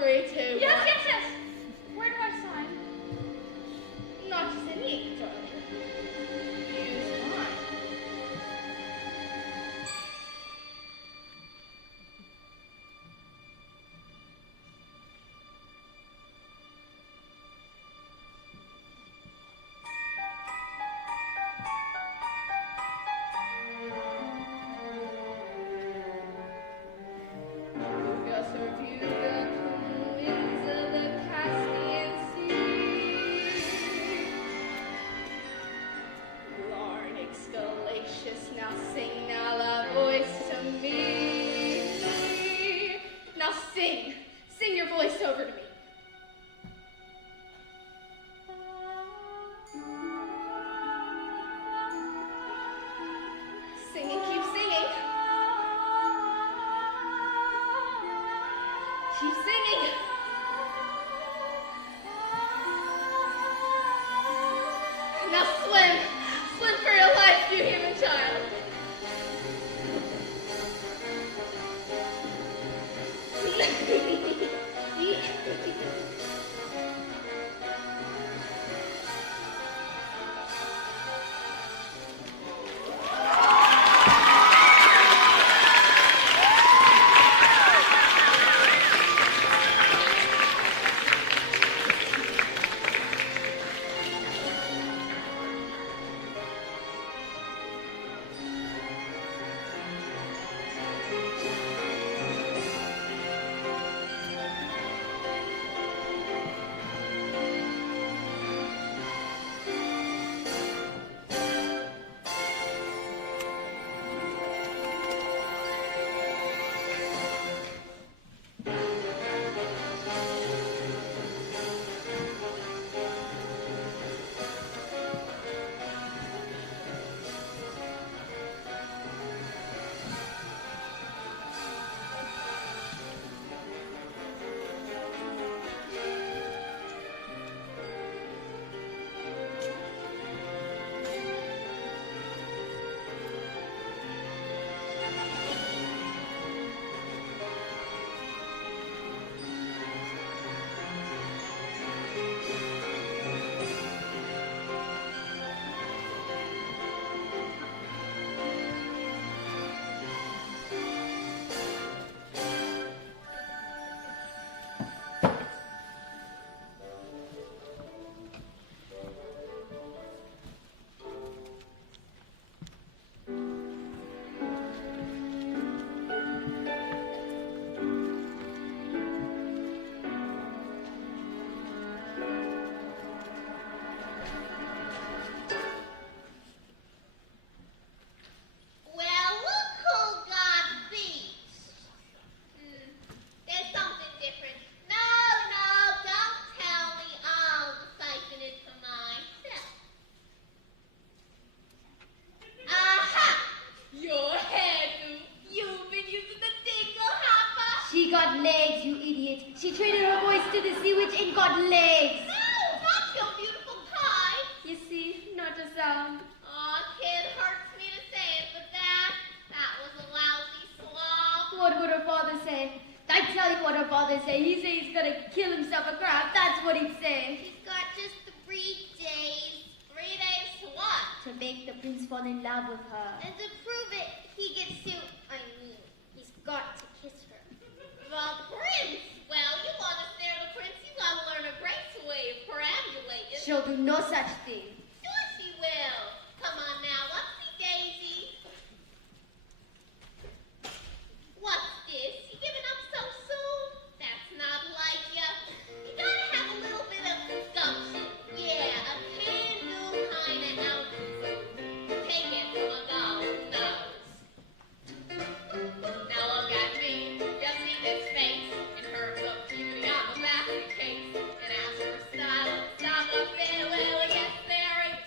free to. Yes, yes, yes. Where do I sign? Not just any ink, darling. Use mine. Gus reviewed the winds of the Caspian Sea. Larynx Galatius, now sing now la voice to me. Now sing, sing your voice over to me. Sing and keep singing. Keep singing. Now swim. Swim for your life, you human child. Well, look who got beat. There's something different. No, don't tell me. I'll decipher it for myself. Aha! Your head, you've been using the dingle hopper. She got legs, you idiot. She traded her voice to the sea witch and got legs. No, not your beautiful pie. You see, not a sound. Aw, kid, hurts me to say it, but that was a lousy slob. What would her father say? I tell you what her father say. He say he's gonna kill himself a crab. That's what he'd say. He's got just 3 days. 3 days to what? To make the prince fall in love with her. And to prove it, he gets to, he's got to kiss her. The prince? Well, you want to snare the prince, you gotta learn a great way of perambulating. She'll do no such thing. Sure she will. Come on now, whoopsie daisy. What's this? You giving up so soon? That's not like ya. You gotta have a little bit of gumption. Yeah, a can-do kind of altitude. Take it from a golden nose. Now look at me. You see this face? In terms of beauty, I'm a basket case. And as for style, I'm a fair, well, yes, there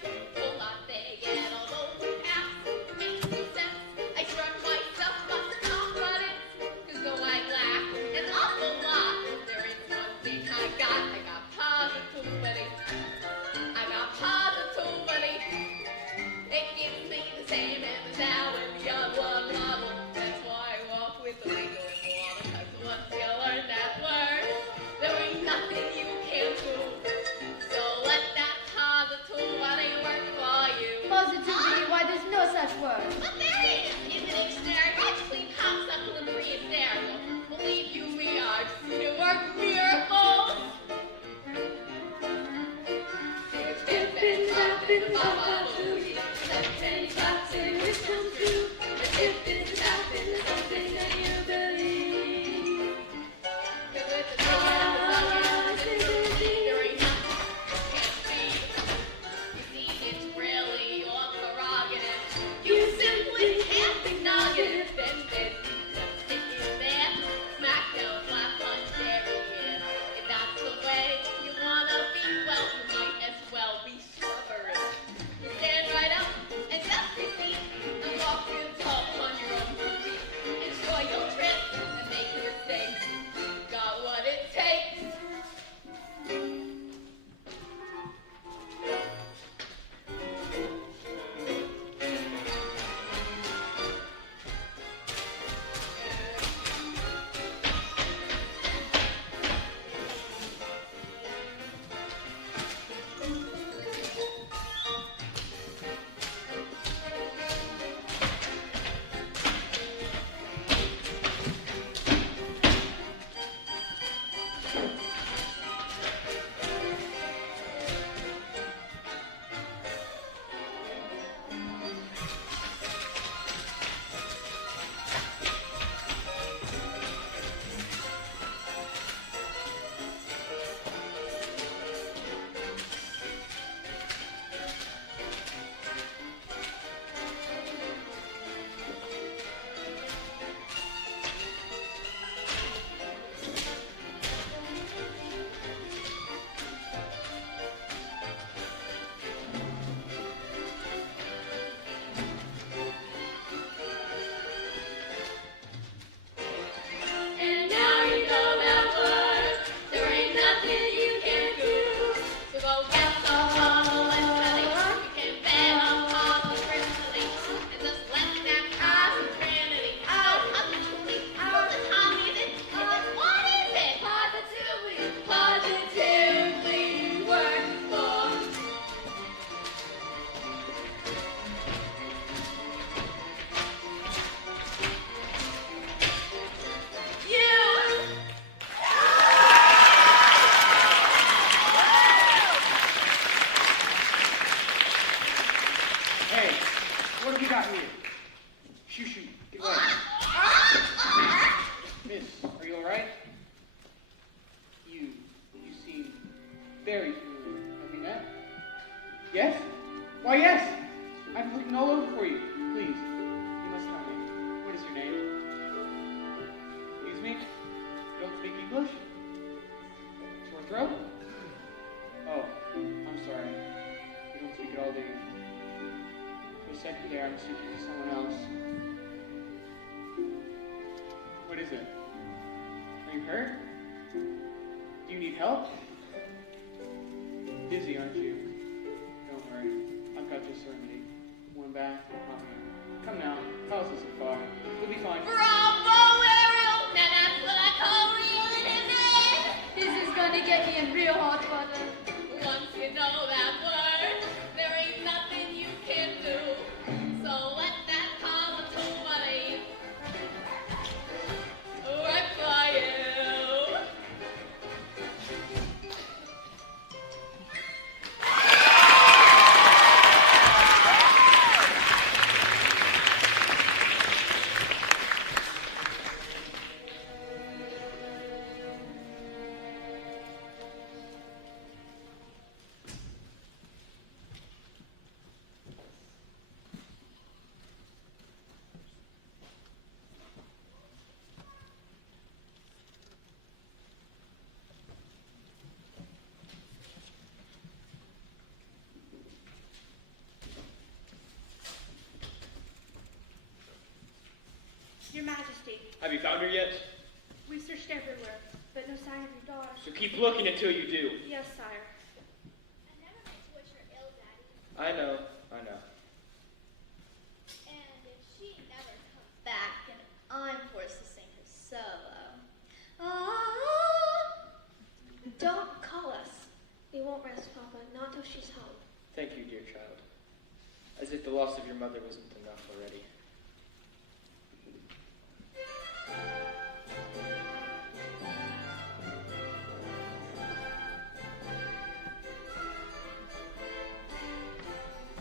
Yes? Why, yes. I'm looking all over for you. Please, you must tell me. What is your name? Excuse me? You don't speak English? Sore throat? Oh, I'm sorry. You don't speak at all, do you? For a second there, I'm speaking to someone else. What is it? Are you hurt? Do you need help? Dizzy, aren't you? Don't worry. I've got your serenity. One bath, hot meal. Come now. How is this so far? You'll be fine. Bravo, Ariel! Now that's what I call reeling him in! This is gonna get me in real hot water. Once you know that word, there ain't nothing you can do. So let that positivity work for you. Your Majesty, Have you found her yet? we searched everywhere, but no sign of your daughter. So keep looking until you do. Yes, sire. I never meant to wish her ill, Daddy. I know. And if she never comes back and I'm forced to sing her solo. Don't call us. We won't rest, Papa, not till she's home. Thank you, dear child. As if the loss of your mother wasn't enough already.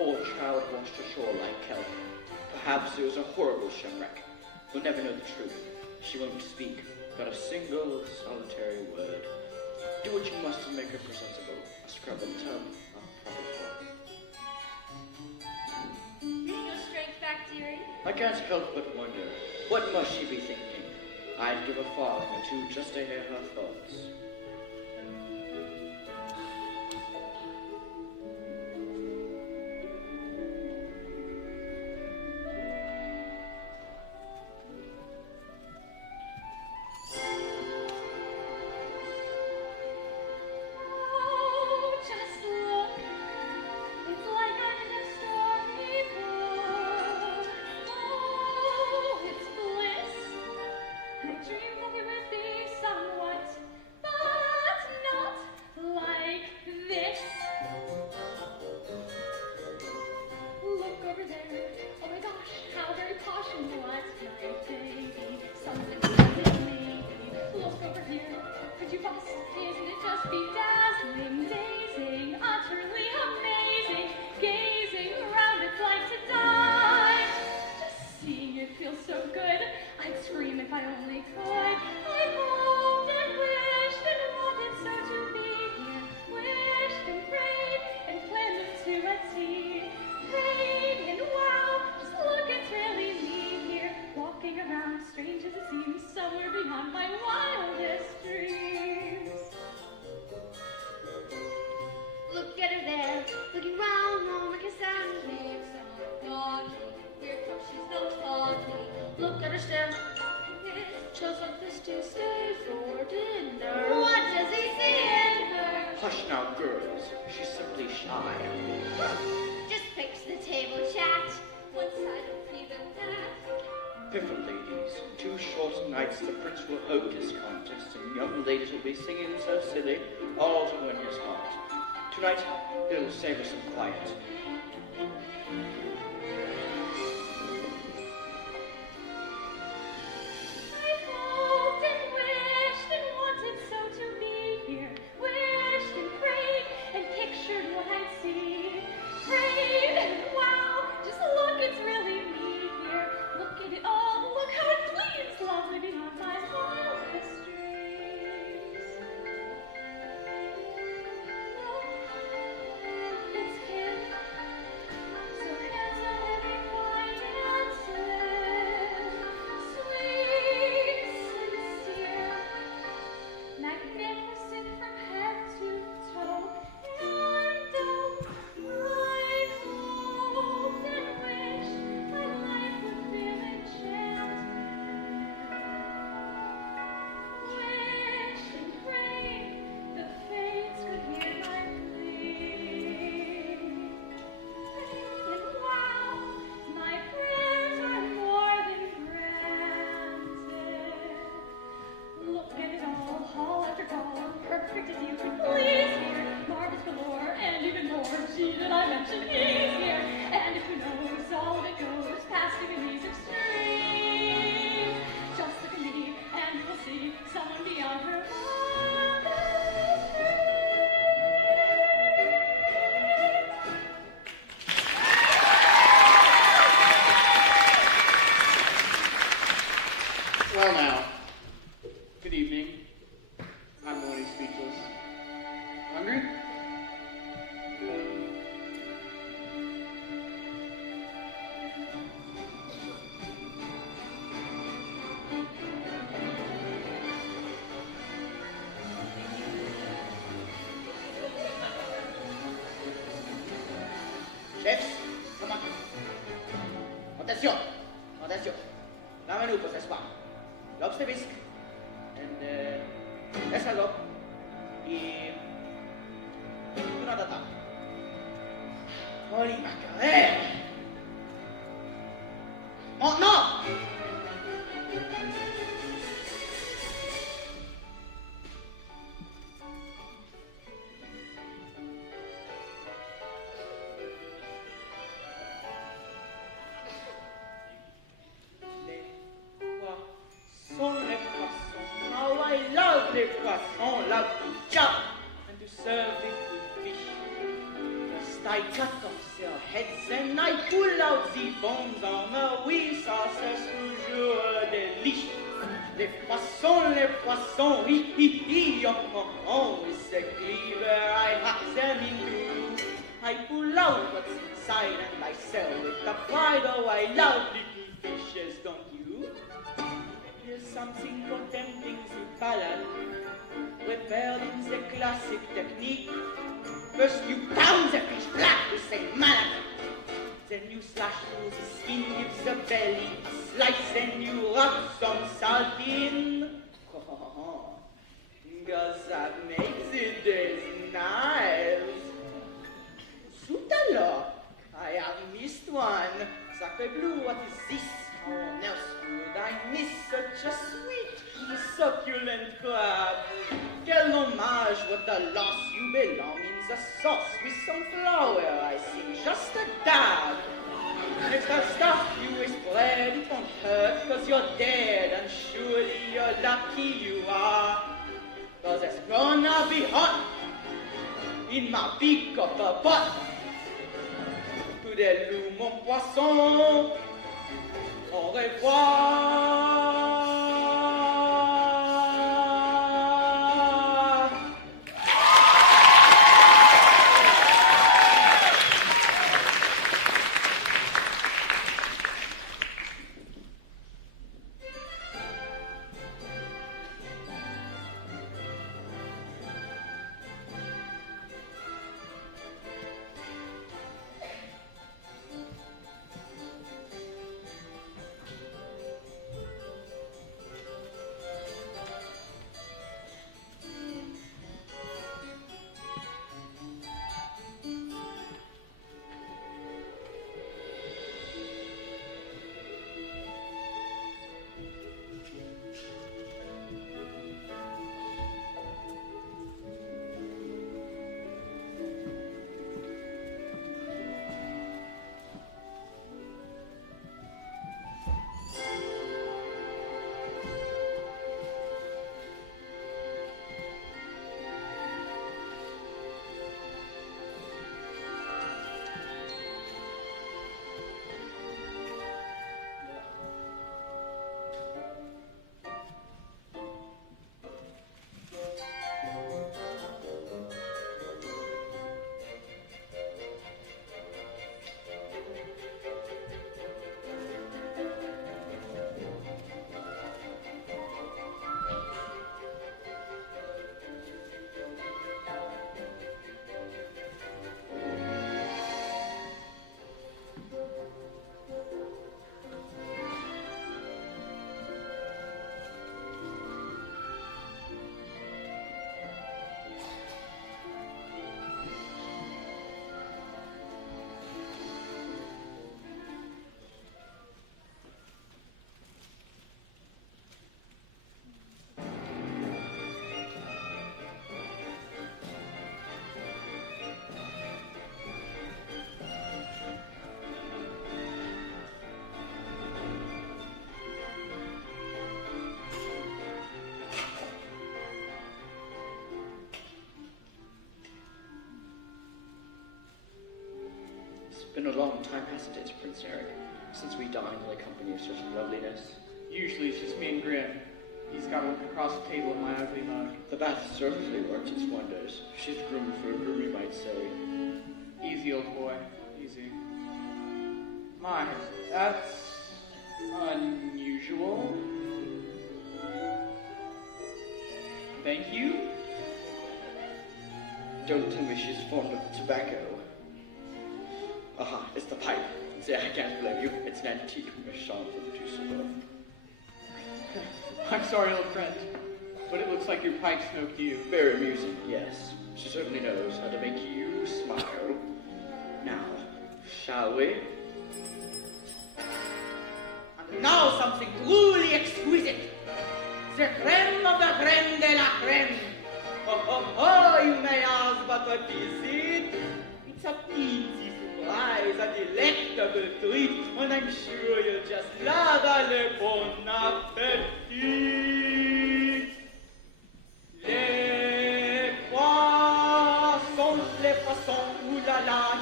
poor child washed ashore like kelp. Perhaps it was a horrible shipwreck. We'll never know the truth. She won't speak, not a single solitary word. Do what you must to make her presentable. A scrub and tub, a proper form. Getting your strength back, dearie? I can't help but wonder, what must she be thinking? I'd give a farthing or two just to hear her thoughts. Oh, just look. It's like I'm in a storybook. Oh, it's bliss. I dreamed that it would be somewhat, but not like this. Look over there. Oh my gosh, how very posh and what my baby. Something maybe. Look over here. Could you bust? Isn't it just bedazzling, dazing, utterly amazing? Gazing around, it's like to die. Just seeing it feels so good. I'd scream if I only could. I hoped and wished and wanted so to be here. Wished and prayed and planned them to a T. Prayed and wow, just look, it's really me here. Walking around, strange as it seems, somewhere beyond my wildest dreams. Look at her there, looking round, no make a sound. Leaves are naughty, weird from she's no talking. Look at her stare, just like this to stay for dinner. What does he see in her? Hush now, girls. She's simply shy. Just fix the table chat, one side of even that. Pivot, ladies. 2 short nights the prince will hold his contest, and young ladies will be singing so silly, all to win his heart. Tonight, it'll save us some quiet. I hoped and wished and wanted so to be here. Wished and prayed and pictured what I'd see. Prayed and wow, just look, it's really me here. Look at it all, look how it gleams, lovely beyond my wildest dreams. Oh, it's him, so handsome and refined and slim, sweet, sincere, magnificent from head to toe, and oh, I hoped and wished my life would feel enchanted. Wished and prayed the fates would hear my plea. And wow, my prayers are more than granted. Look at it all, hall after hall, perfect as you could please here. Marbles galore, and even more. Gee, did I mention he's here? And who knows, all of it goes past even these extremes. Just look at me, and you'll see someone beyond her wildest Well now, good evening. I'm already speechless. Hungry? Chefs, come on. Attention! Attention! La menu pour ce soir. Lobster bisque. And escargot. Et una tata. Holy mackerel! Oh no! Les poissons. How I love les poissons, la chop, and to serve it with fish. The I cut off their heads and I pull out the bones en oui, ça c'est toujours délicieux. Les poissons, hi, with the cleaver I hack them in two. I pull out what's inside and I sell with the pride. Oh, I love little fishes, don't you? Here's something for tempting the palate, prepared in the classic technique. First you pound the fish flat with a mallet, then you slash through the skin, give the belly a slice, then you rub some salt in. Oh, 'cause that makes it nice. Zut alors, I have missed one. Sacre bleu, what is this? How on else would I miss such a sweet, succulent crab? Quel hommage, what a loss, you belong in the sauce with some flour, I think, just a dab. If that stuff you is bread, it won't hurt, 'cause you're dead, and surely you're lucky you are. 'Cause it's gonna be hot in my big copper pot. Toudalou, mon poisson, au revoir. Been a long time, hasn't it, Prince Eric, since we dined in the company of such loveliness? Usually it's just me and Grim. He's got to look across the table in my ugly mug. The bath certainly worked its wonders. She's groomed for a groom, you might say. Easy, old boy. Easy. My, that's unusual. Thank you. Don't tell me she's fond of tobacco. Aha, it's the pipe. See, I can't blame you. It's an antique méchant that you spoke. I'm sorry, old friend, but it looks like your pipe smoked you. Very amusing, yes. She certainly knows how to make you smile. Now, shall we? And now something truly exquisite. The creme of the creme de la creme. Oh, you may ask, but what is it? It's a teensy surprise, a delectable treat, and I'm sure you'll just love it. Bon appétit. Les poissons, ooh la la,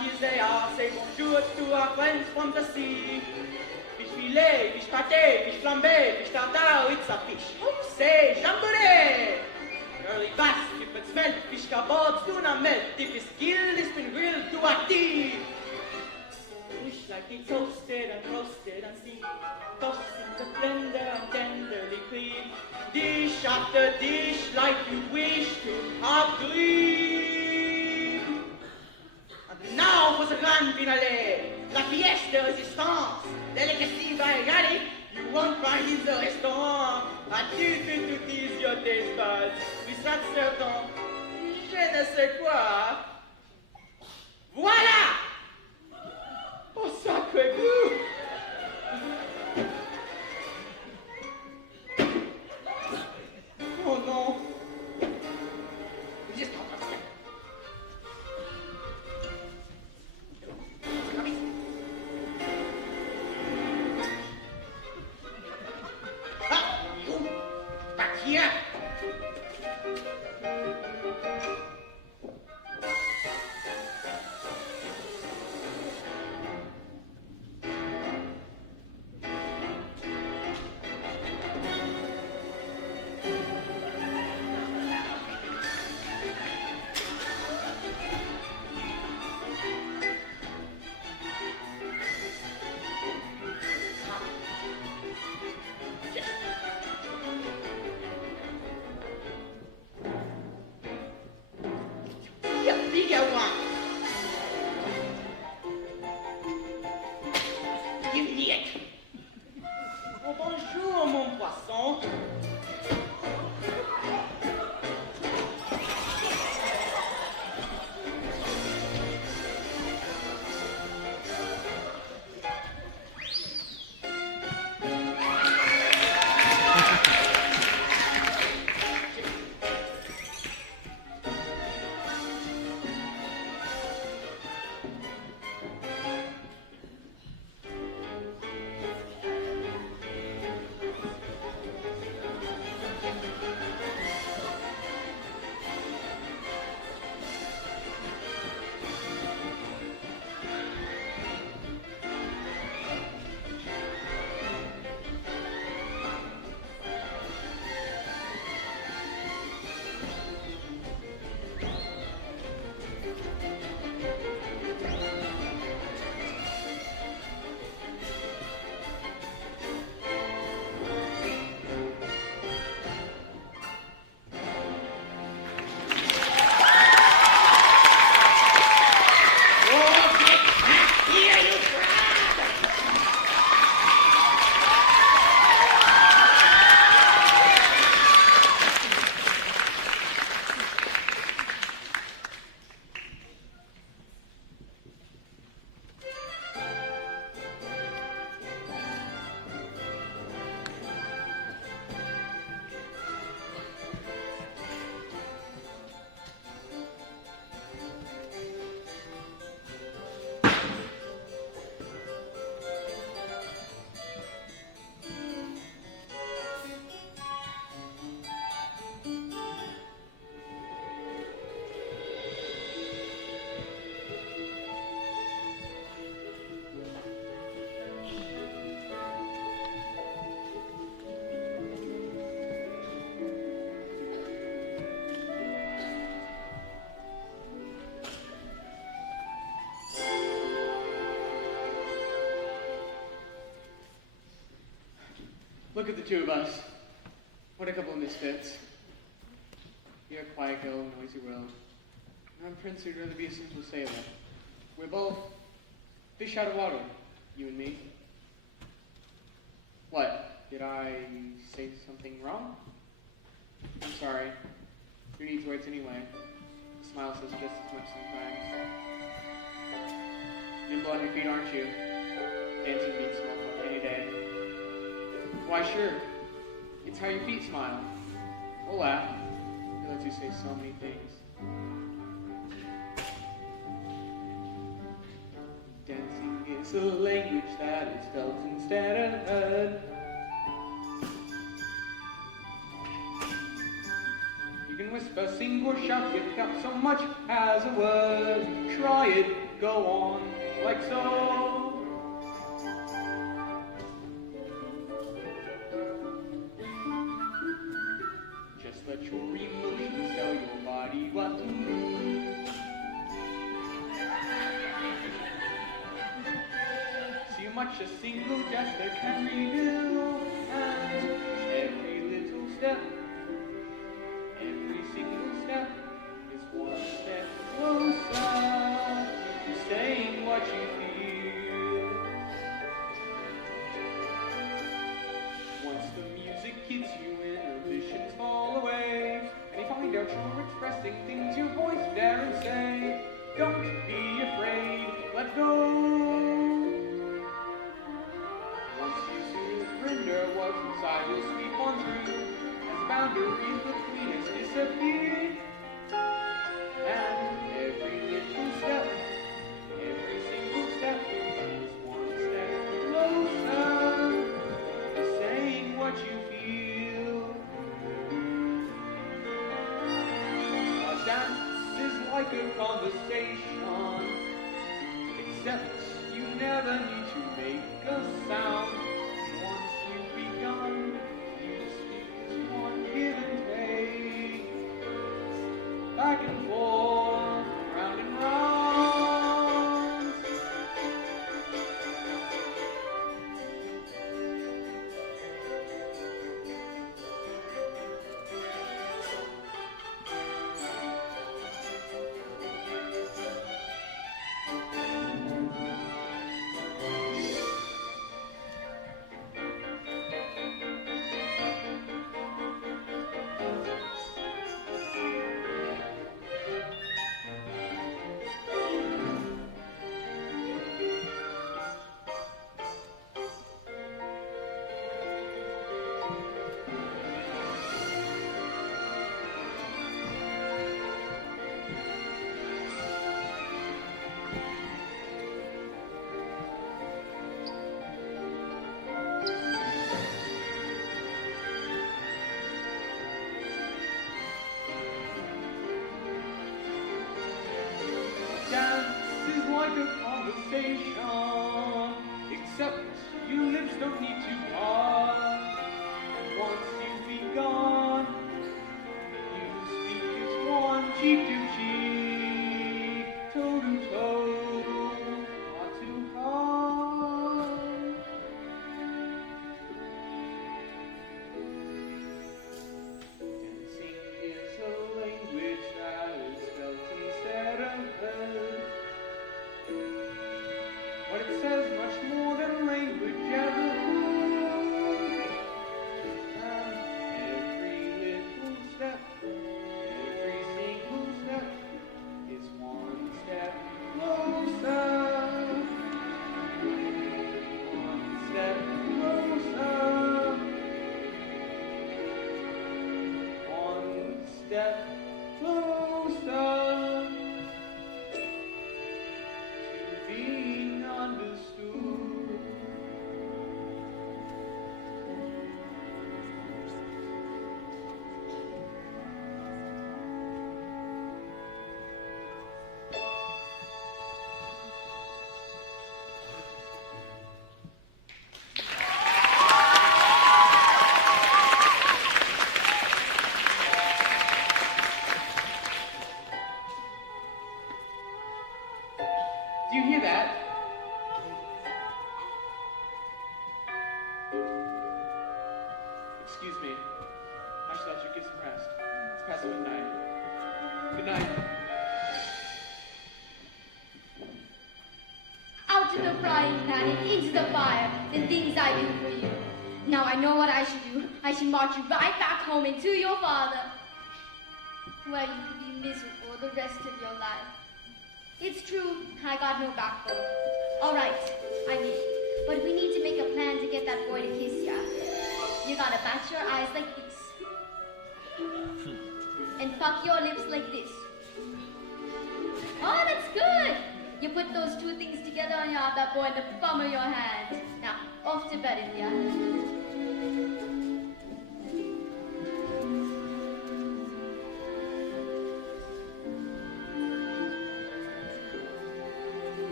Isaiah, say bonjour to our friends from the sea. Fish filet, fish pâté, fish flambé, fish tartare, it's a fish. Oh, say, jamboree! Curly bass, if it's smelt, fish kebabs, tuna melt, if it's skilled, it's been grilled to a T. Fish like it toasted and roasted and steamed, tossed in the blender and tenderly cleaned. Dish after dish like you wish to have dreamed. And now for the grand finale, la pièce de résistance, delicacy variegati, you won't find in the restaurant. Adieu to tease your taste buds, we start servant, je ne sais quoi. Voilà! Oh, sacré Dieu! Oh non! Just don't upset. Ah! You! Back here! Bigger one. You idiot. Oh, bonjour, mon poisson. Look at the two of us. What a couple of misfits. You're a quiet girl, noisy world. I'm Prince who'd rather be a simple sailor. We're both fish out of water, you and me. What? Did I say something wrong? I'm sorry. Who needs words anyway? A smile says just as much sometimes. Nimble on your feet, aren't you? Dancing beats small talk any day. Why, sure. It's how your feet smile. We'll laugh. It lets you say so many things. Dancing is a language that is felt instead of heard. You can whisper, sing, or shout without so much as a word. Try it. go on like so. Just let your emotions tell your body what to do. See much a single gesture can reveal, and every little step, every single step is one step closer to saying what you feel. Once the music hits you, inhibitions fall away, and you find out you're expressing things your voice daren't say. Don't be afraid, let go. Once you surrender what's inside, you'll sweep on through, as boundaries between us disappear. And every little step, every single step is one step closer to saying what you feel. A dance is like a conversation, except you never need to make a sound. Once you've begun, you speak as one give and take, back and forth, round and round. Dance is like a conversation, except you lips don't need to part. Once you've begun, you speak as one, cheek to cheek, toe to toe, heart to heart. Dancing is a language that is felt instead of heard, but it says much more than language ever could. And every little step, every single step is one step closer. One step closer. One step closer to being understood. Do you hear that? Excuse me. I should let you get some rest. It's past midnight. Good night. Out of the frying pan and into the fire, the things I do for you. Now I know what I should do. I should march you right back home and to your father, where you could be miserable the rest of your life. It's true, I got no backbone. All right, I mean, but we need to make a plan to get that boy to kiss ya. You gotta bat your eyes like this. And fuck your lips like this. Oh, that's good. You put those two things together and you have that boy in the palm of your hand. Now, off to bed, India.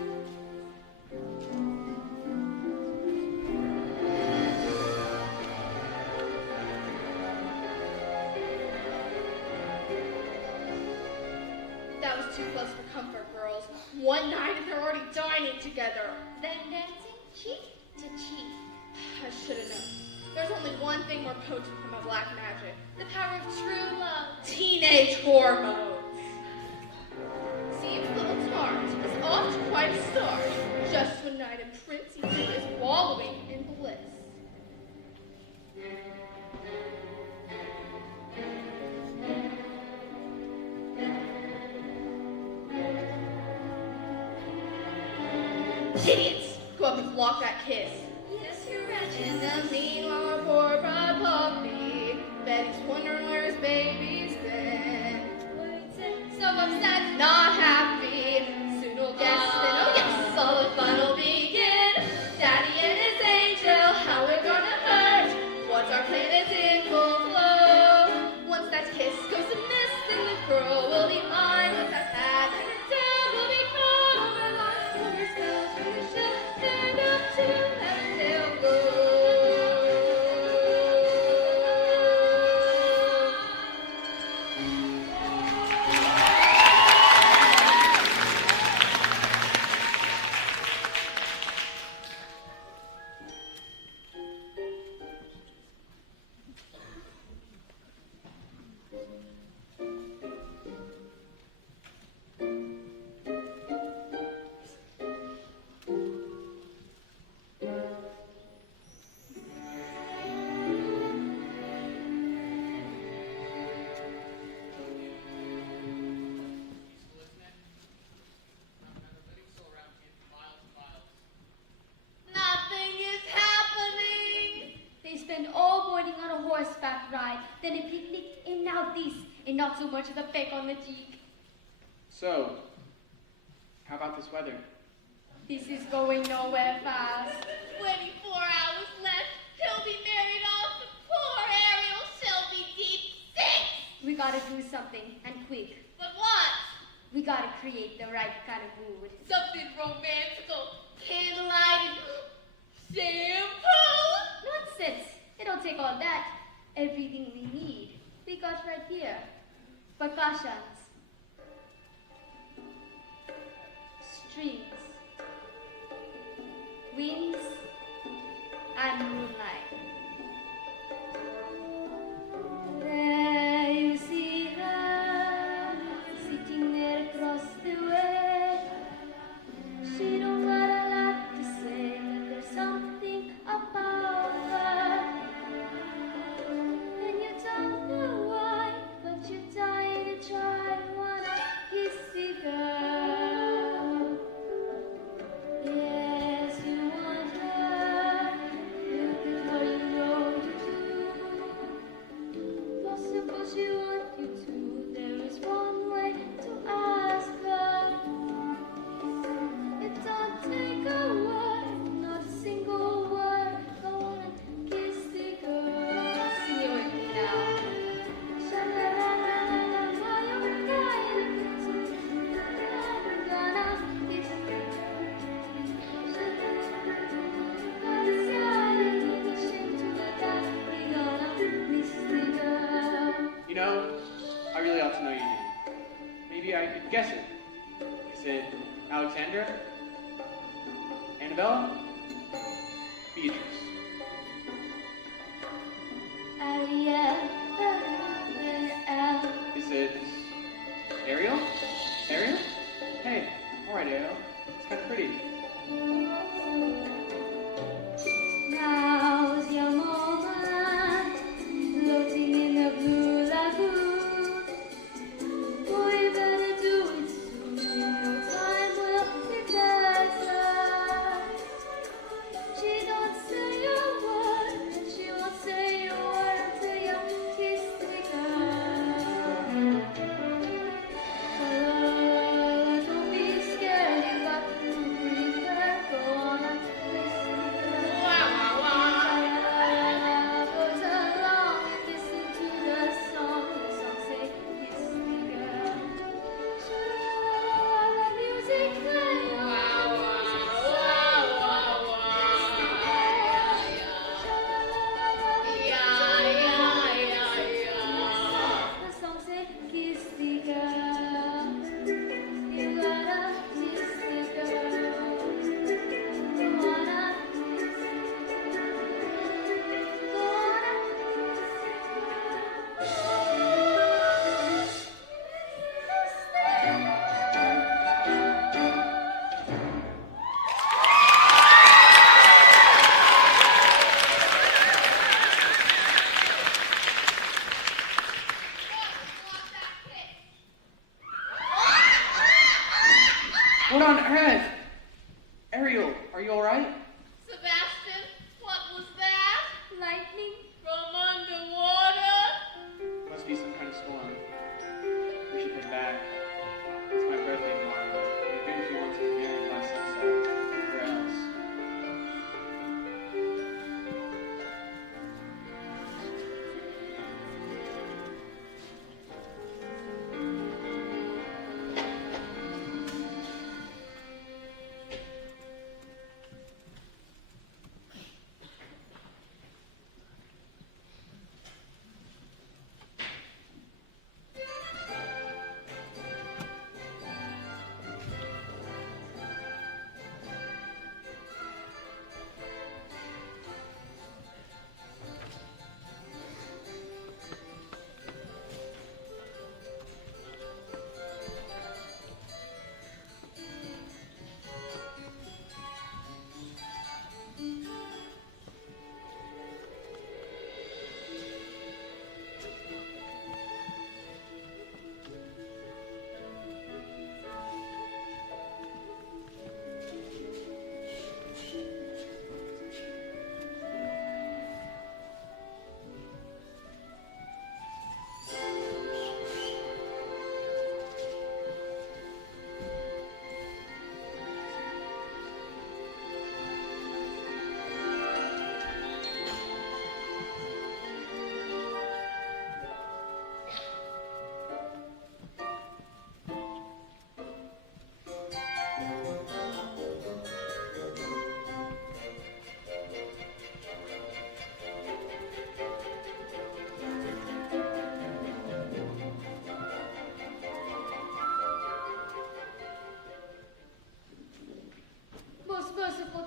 too close for comfort, girls. One night and they're already dining together. Then dancing cheek to cheek. I should have known. There's only one thing more potent than my black magic. The power of true love. Teenage hormones. Seems little Tart is off to quite a start. Just when Knight and Princey is wallowing in bliss. Idiots! Go up and block that kiss. Yes, you're right. In the meanwhile, poor Brad Puppy, Betty's wondering where his baby's been. So upset, not happy. Soon we'll guess, then oh yes, all the fun will begin. Daddy and his angel, how we're gonna hurt. Once our plan is in full flow. Once that kiss goes amiss, then the girl will be mine. Once that path and the dad will be caught over line. When her spells from the ship turned up to heaven, they'll go. Nothing is happening. They spend all morning on a horseback ride, then a picnic, and now this, and not so much as a peck on the cheek. So, how about this weather? This is going nowhere fast. 24 hours left. He'll be married off. Poor Ariel. She'll be deep sick. We gotta do something, and quick. But what? We gotta create the right kind of mood. Something romantical. Candlelight and shampoo. Nonsense! It'll take all that. Everything we need, we got right here. Percussions. Strings. Winds. And moonlight. There you see her, sitting there across the way. She don't got a lot to say, but there's something about her. And you don't know why, but you're dying to try. Wanna kiss the girl. Yes, you want her. Look at what you know you do. Possible she want you to. There is one way to ask her. It don't take a word, not a single word. Go on and kiss the girl. Sing it with me now. Sha-la-la-la-la-la, why you crying? I'm gonna kiss the girl. We're gonna miss the girl. You know, I really ought to know your name. Maybe I could guess it. Is it Alexandra? Annabella? Beatrice? Ariel. Is it Ariel? Ariel? Hey, alright Ariel. It's kind of pretty. Now's your moment, floating in the blue lagoon. Boy, better do it soon. No time will be better. She don't say a word, and she won't say a word until you kiss the girl. Oh, don't be scared, you got to breathe.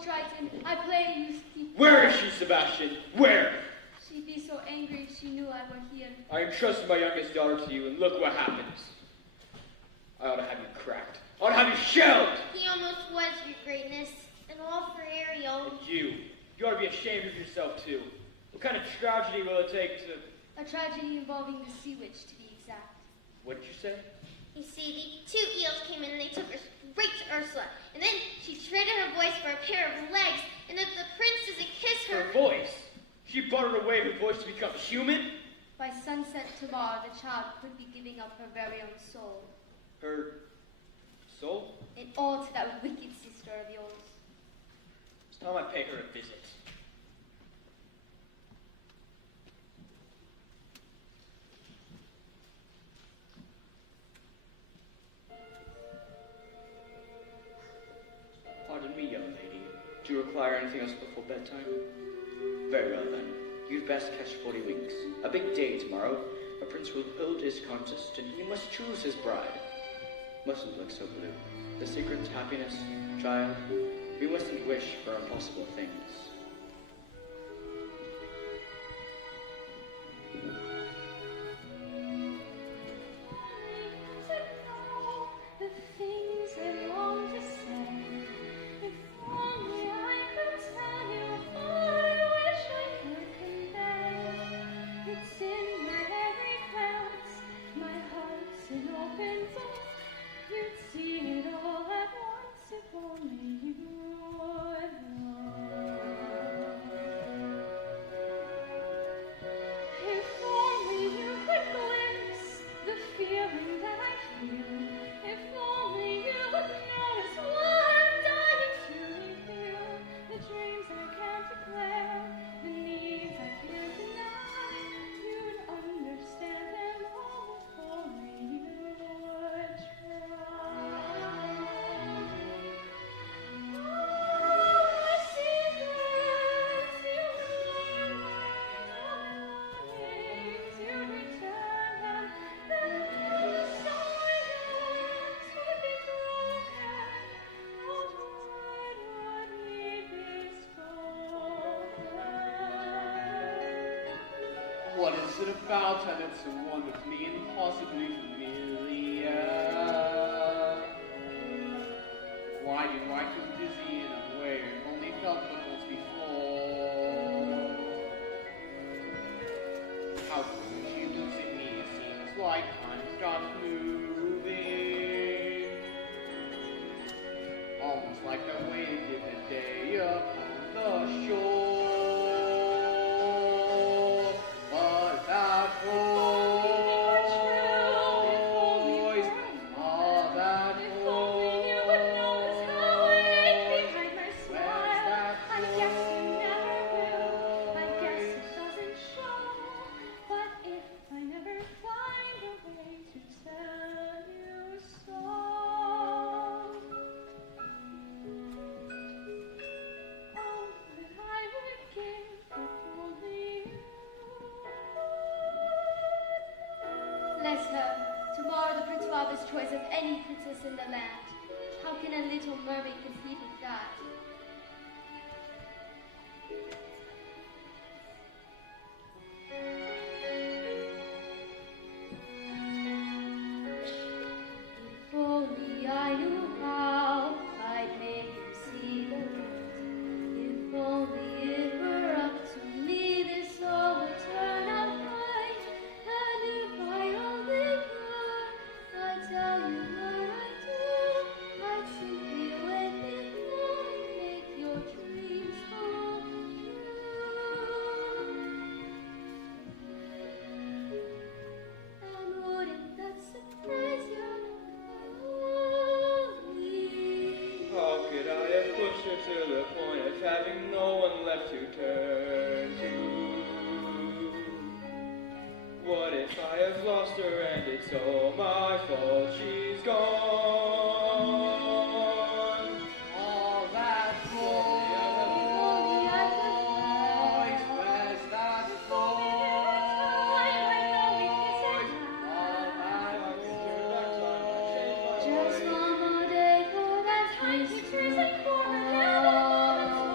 Triton. I pray you speak. Where is she, Sebastian? Where? She'd be so angry if she knew I were here. I entrusted my youngest daughter to you, and look what happens. I ought to have you cracked. I ought to have you shelled! He almost was, your greatness. And all for Ariel. And you ought to be ashamed of yourself, too. What kind of tragedy will it take to... A tragedy involving the sea witch, to be exact. What did you say? You see, the two eels came in and they took her straight to Ursula. And then she traded her voice for a pair of legs. And if the prince doesn't kiss her... Her voice? She bartered away her voice to become human? By sunset tomorrow, the child could be giving up her very own soul. Her... soul? And all to that wicked sister of yours. It's time I pay her a visit. Pardon me, young lady. Do you require anything else before bedtime? Very well, then. You'd best catch 40 winks. A big day tomorrow. A prince will hold his contest, and he must choose his bride. Mustn't look so blue. The secret's happiness, child. We mustn't wish for impossible things. The things I long to say. If only I could tell you all I wish I could convey. It's in my every glance, my heart's an open book. You'd see it all at once if only you would look. If only you could glimpse the feeling that I feel. If only you would notice what I'm dying to reveal. The dreams I can't declare, the needs I can't deny. You'd understand them all if only you would try. All my secrets you learn, my longings you return, and then the silence would be broken. Not word would need be spoken. What is it about her that's so wonderfully and possibly familiar? Why do I feel dizzy in a way I've only felt but once before? How soon she looks at me, it seems like time stops moving. Almost like I waited the day upon the shore. But that voice, ah, that If only you would notice how I ache behind my smile. I guess you never will. I guess it doesn't show. But if I never find a way to tell you so, oh, that I would give if only you would. Bless her. Tomorrow the prince will have his choice of any princess in the land. How can a little mermaid compete with that? If only I knew how I'd make you see the light. If only it were up to me, this all would turn out right. And if I only could, I'd tell you what I do. I'd simply wait before and make your dreams come true. And wouldn't that surprise you? How could I have pushed her to the point of having no one left to turn to? What if I have lost her and it's all my fault? She's gone. All that voice, where's that voice? All that voice. Just one more day for that time to trace a corner.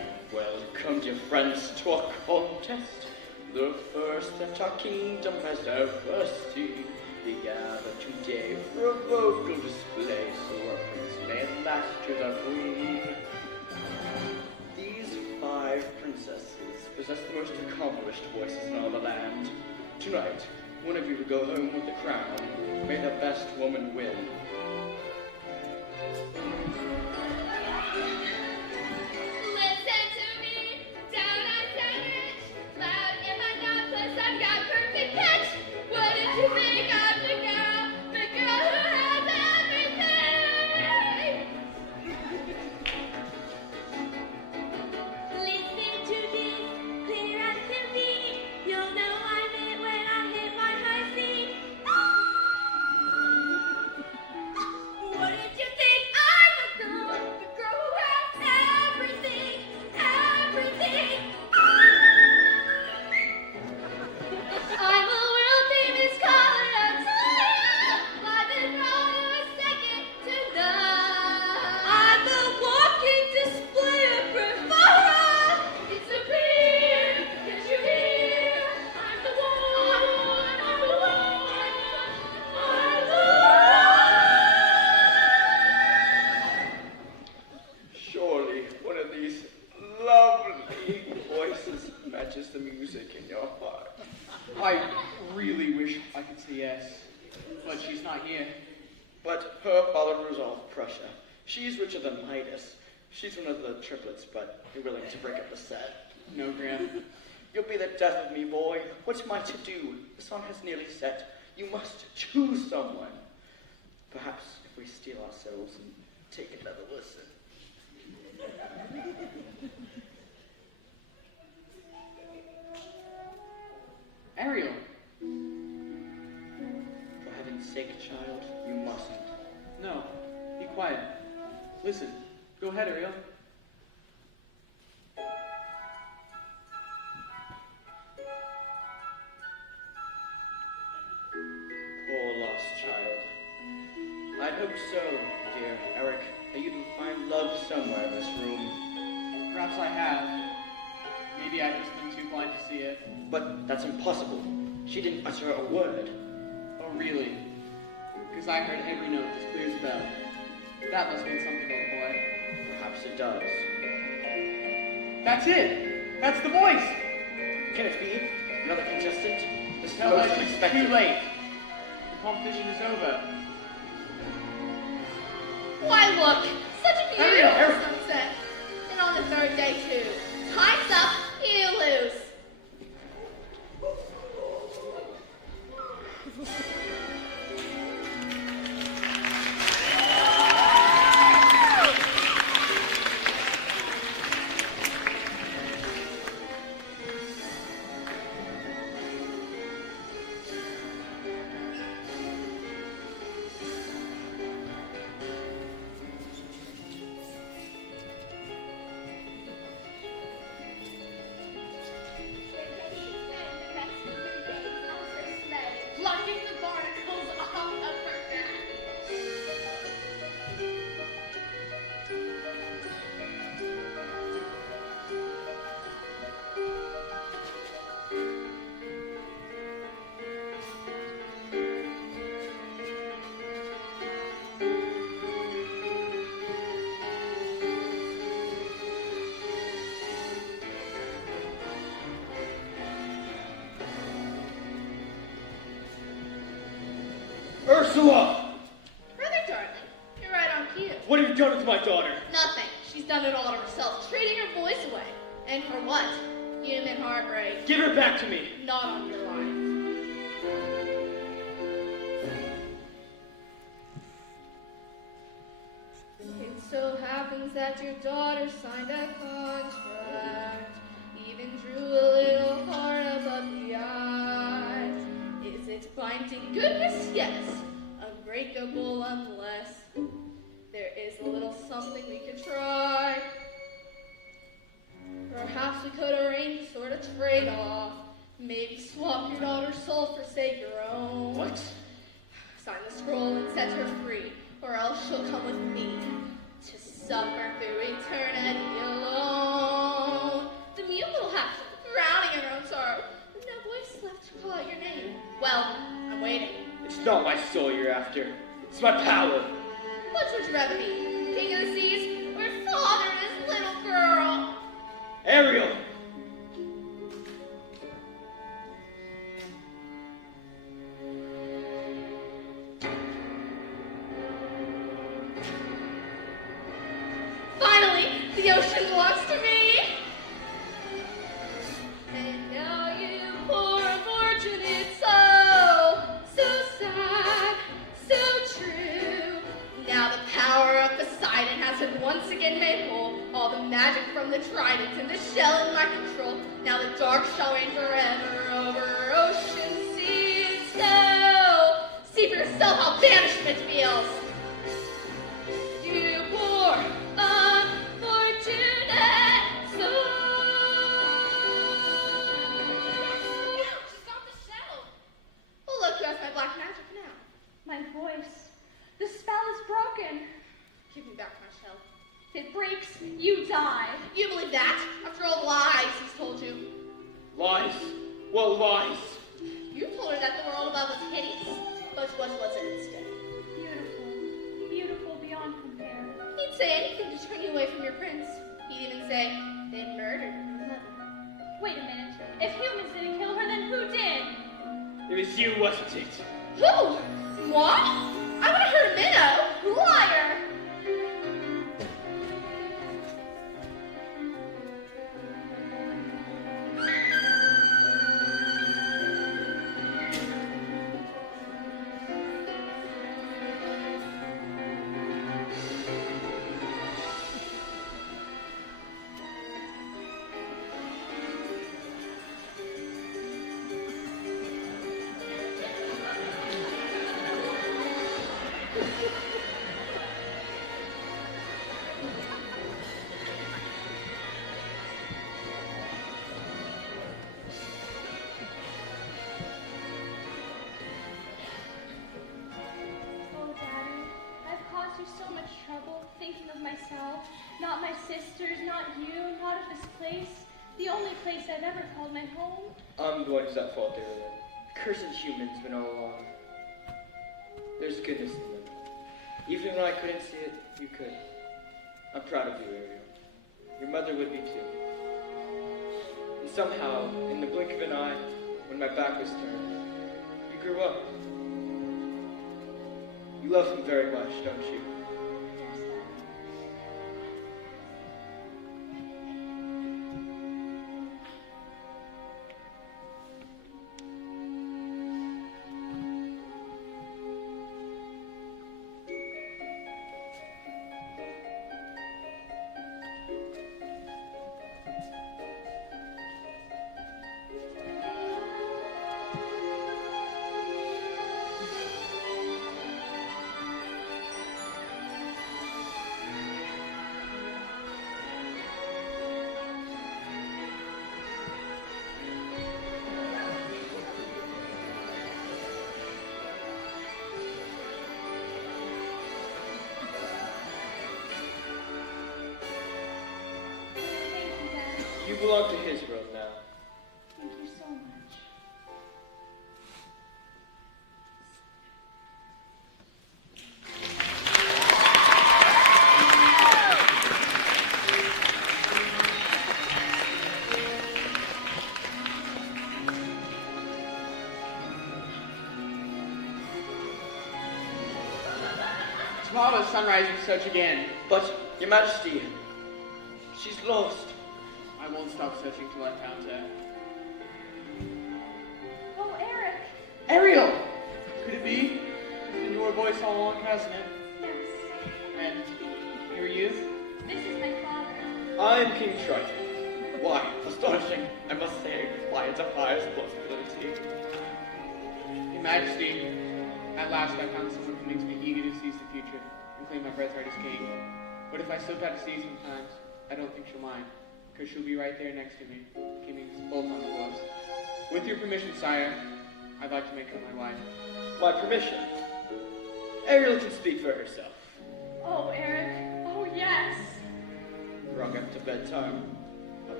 welcomed your friends to a contest, the first that our kingdom has ever seen. We gather today for a vocal display, so our prince may last to the queen. These 5 princesses possess the most accomplished voices in all the land. Tonight, one of you will go home with the crown. May the best woman win. Listen to me, down I said it. Loud in my not, 'cause I've got perfect pitch. What did you think of the girl who has everything? Listen to this, clear as can be. You'll know I'm it when I hit my high C. What did you think? I'm the girl who has everything, everything. I'm a world famous color of I've been brought a second to none. I'm a walking display of bravado. It's a beer, can't you hear? I'm the one, I'm the one, I'm the Surely one of these lovely voices matches the music in your heart. I really wish I could say yes, but she's not here. But her father rules all of Prussia. She's richer than Midas. She's one of the triplets, but you're willing to break up the set. No, Graham. You'll be the death of me, boy. What's am I to do? The song has nearly set. You must choose someone. Perhaps if we steel ourselves and take another listen. Ariel. For heaven's sake, child, you mustn't. No, be quiet. Listen, go ahead, Ariel. Poor lost child. I'd hoped so, dear Eric, that you'd find love somewhere in this room. Perhaps I have. Maybe I've just been too blind to see it. But that's impossible. She didn't utter a word. Oh, really? Because I heard every note as clear as a bell. That must mean something, old boy. Perhaps it does. That's it! That's the voice! Can it be? Another contestant? This is Tell most us it's unexpected. too late. The competition is over. Why look, such a Ariel, beautiful Ariel. sunset. And on the 3rd day too. Time's up, you lose. Plucking the barnacles off of her back. Ursula! Brother darling, you're right on cue. What have you done with my daughter? Nothing. She's done it all to herself, trading her voice away. And for what? Human heartbreak. Give her back to me. Not on your life. It so happens that your daughter signed a contract, even drew a little heart above the eyes. Is it binding? Goodness, yes. Unbreakable unless there is a little something we could try. Perhaps we could arrange a sort of trade-off. Maybe swap your daughter's soul for, say, your own. What? Sign the scroll and set her free, or else she'll come with me to suffer through eternity alone. The me, a little half drowning in your own sorrow. No voice left to call out your name. Well, I'm waiting. It's not my soul you're after. It's my power. Which would you rather be? King of the seas or father of this little girl? Ariel! Finally, the ocean belongs to me. And now you poor unfortunate soul, so sad, so true. Now the power of Poseidon has been once again made whole. All the magic from the trident and the shell in my control. Now the dark shall reign forever over ocean, sea, and snow. See for yourself how banishment feels. You poor unfortunate soul. She's got the shell. Oh, look who has my black magic now. My voice. The spell is broken. Give me back my shell. If it breaks, you die. You believe that? After all the lies he's told you. Lies. What lies? You told her that the world above was hideous. But what was it instead? Beautiful. Beautiful beyond compare. He'd say anything to turn you away from your prince. He'd even say they murdered your mother. Wait a minute. If humans didn't kill her, then who did? It was you, wasn't it? Who? What? I would have heard Minnow. Liar! Oh, Daddy, I've caused you so much trouble thinking of myself. Not my sisters, not you, not of this place. The only place I've ever called my home. I'm the one who's at fault, Ariel. Cursed humans been all along. There's goodness in them. Even when I couldn't see it, you could. I'm proud of you, Ariel. Your mother would be too. And somehow, in the blink of an eye, when my back was turned, you grew up. You love him very much, don't you? Yes, Daddy. Thank you, Daddy. You belong to his world now. Thank you so much. Tomorrow the sunrise will search again. But, Your Majesty, she's lost. I won't stop searching till I found her. Oh, Eric. Ariel! Could it be? It's been your voice all along, hasn't it? Yes. And who are you? This is my father. I'm King Triton. Why, astonishing, I must say, why it's a highest possibility. Your Majesty, at last I found someone who makes me eager to seize the future and claim my birthright as king. But if I slip out to sea sometimes, I don't think she'll mind, because she'll be right there next to me, keeping us both on course. With your permission, sire, I'd like to make her my wife. My permission. Ariel can speak for herself. Oh, Eric. Oh, yes. Wrung up to bedtime.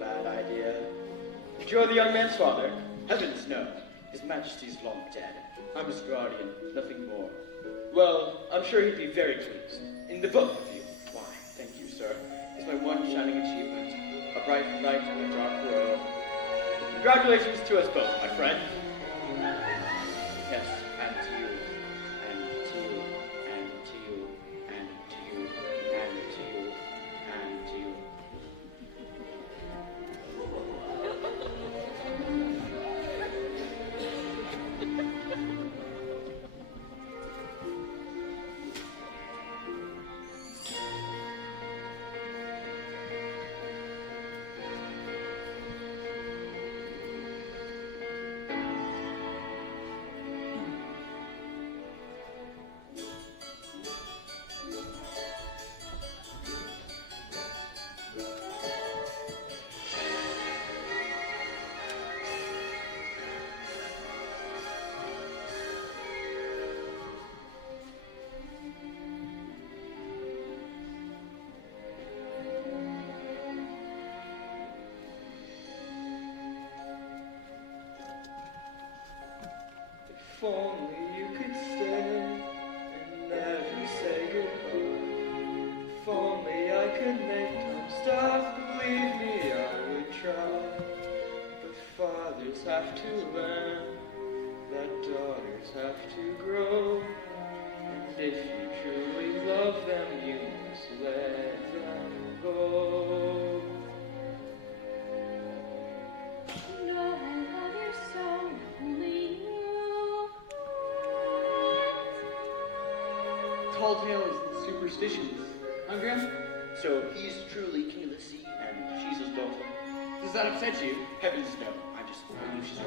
bad idea. You are the young man's father? Heavens, no. His Majesty's long dead. I'm his guardian, nothing more. Well, I'm sure he'd be very pleased. In the book with you. Why, thank you, sir. It's my one shining achievement. A bright light in a dark world. Congratulations to us both, my friend. Yes, and to you. And to you. And to you. And to you. And to you. And to you. If only you could stay and never say goodbye. If only I could make time stop, believe me, I would try. But fathers have to learn that daughters have to grow. And if you truly love them, you must let them go. No, I love you so, only you. Tall tales and superstitions. Huh, Graham? So he's truly king of the sea, and she's his daughter. Does that upset you? Heavens no, I just believe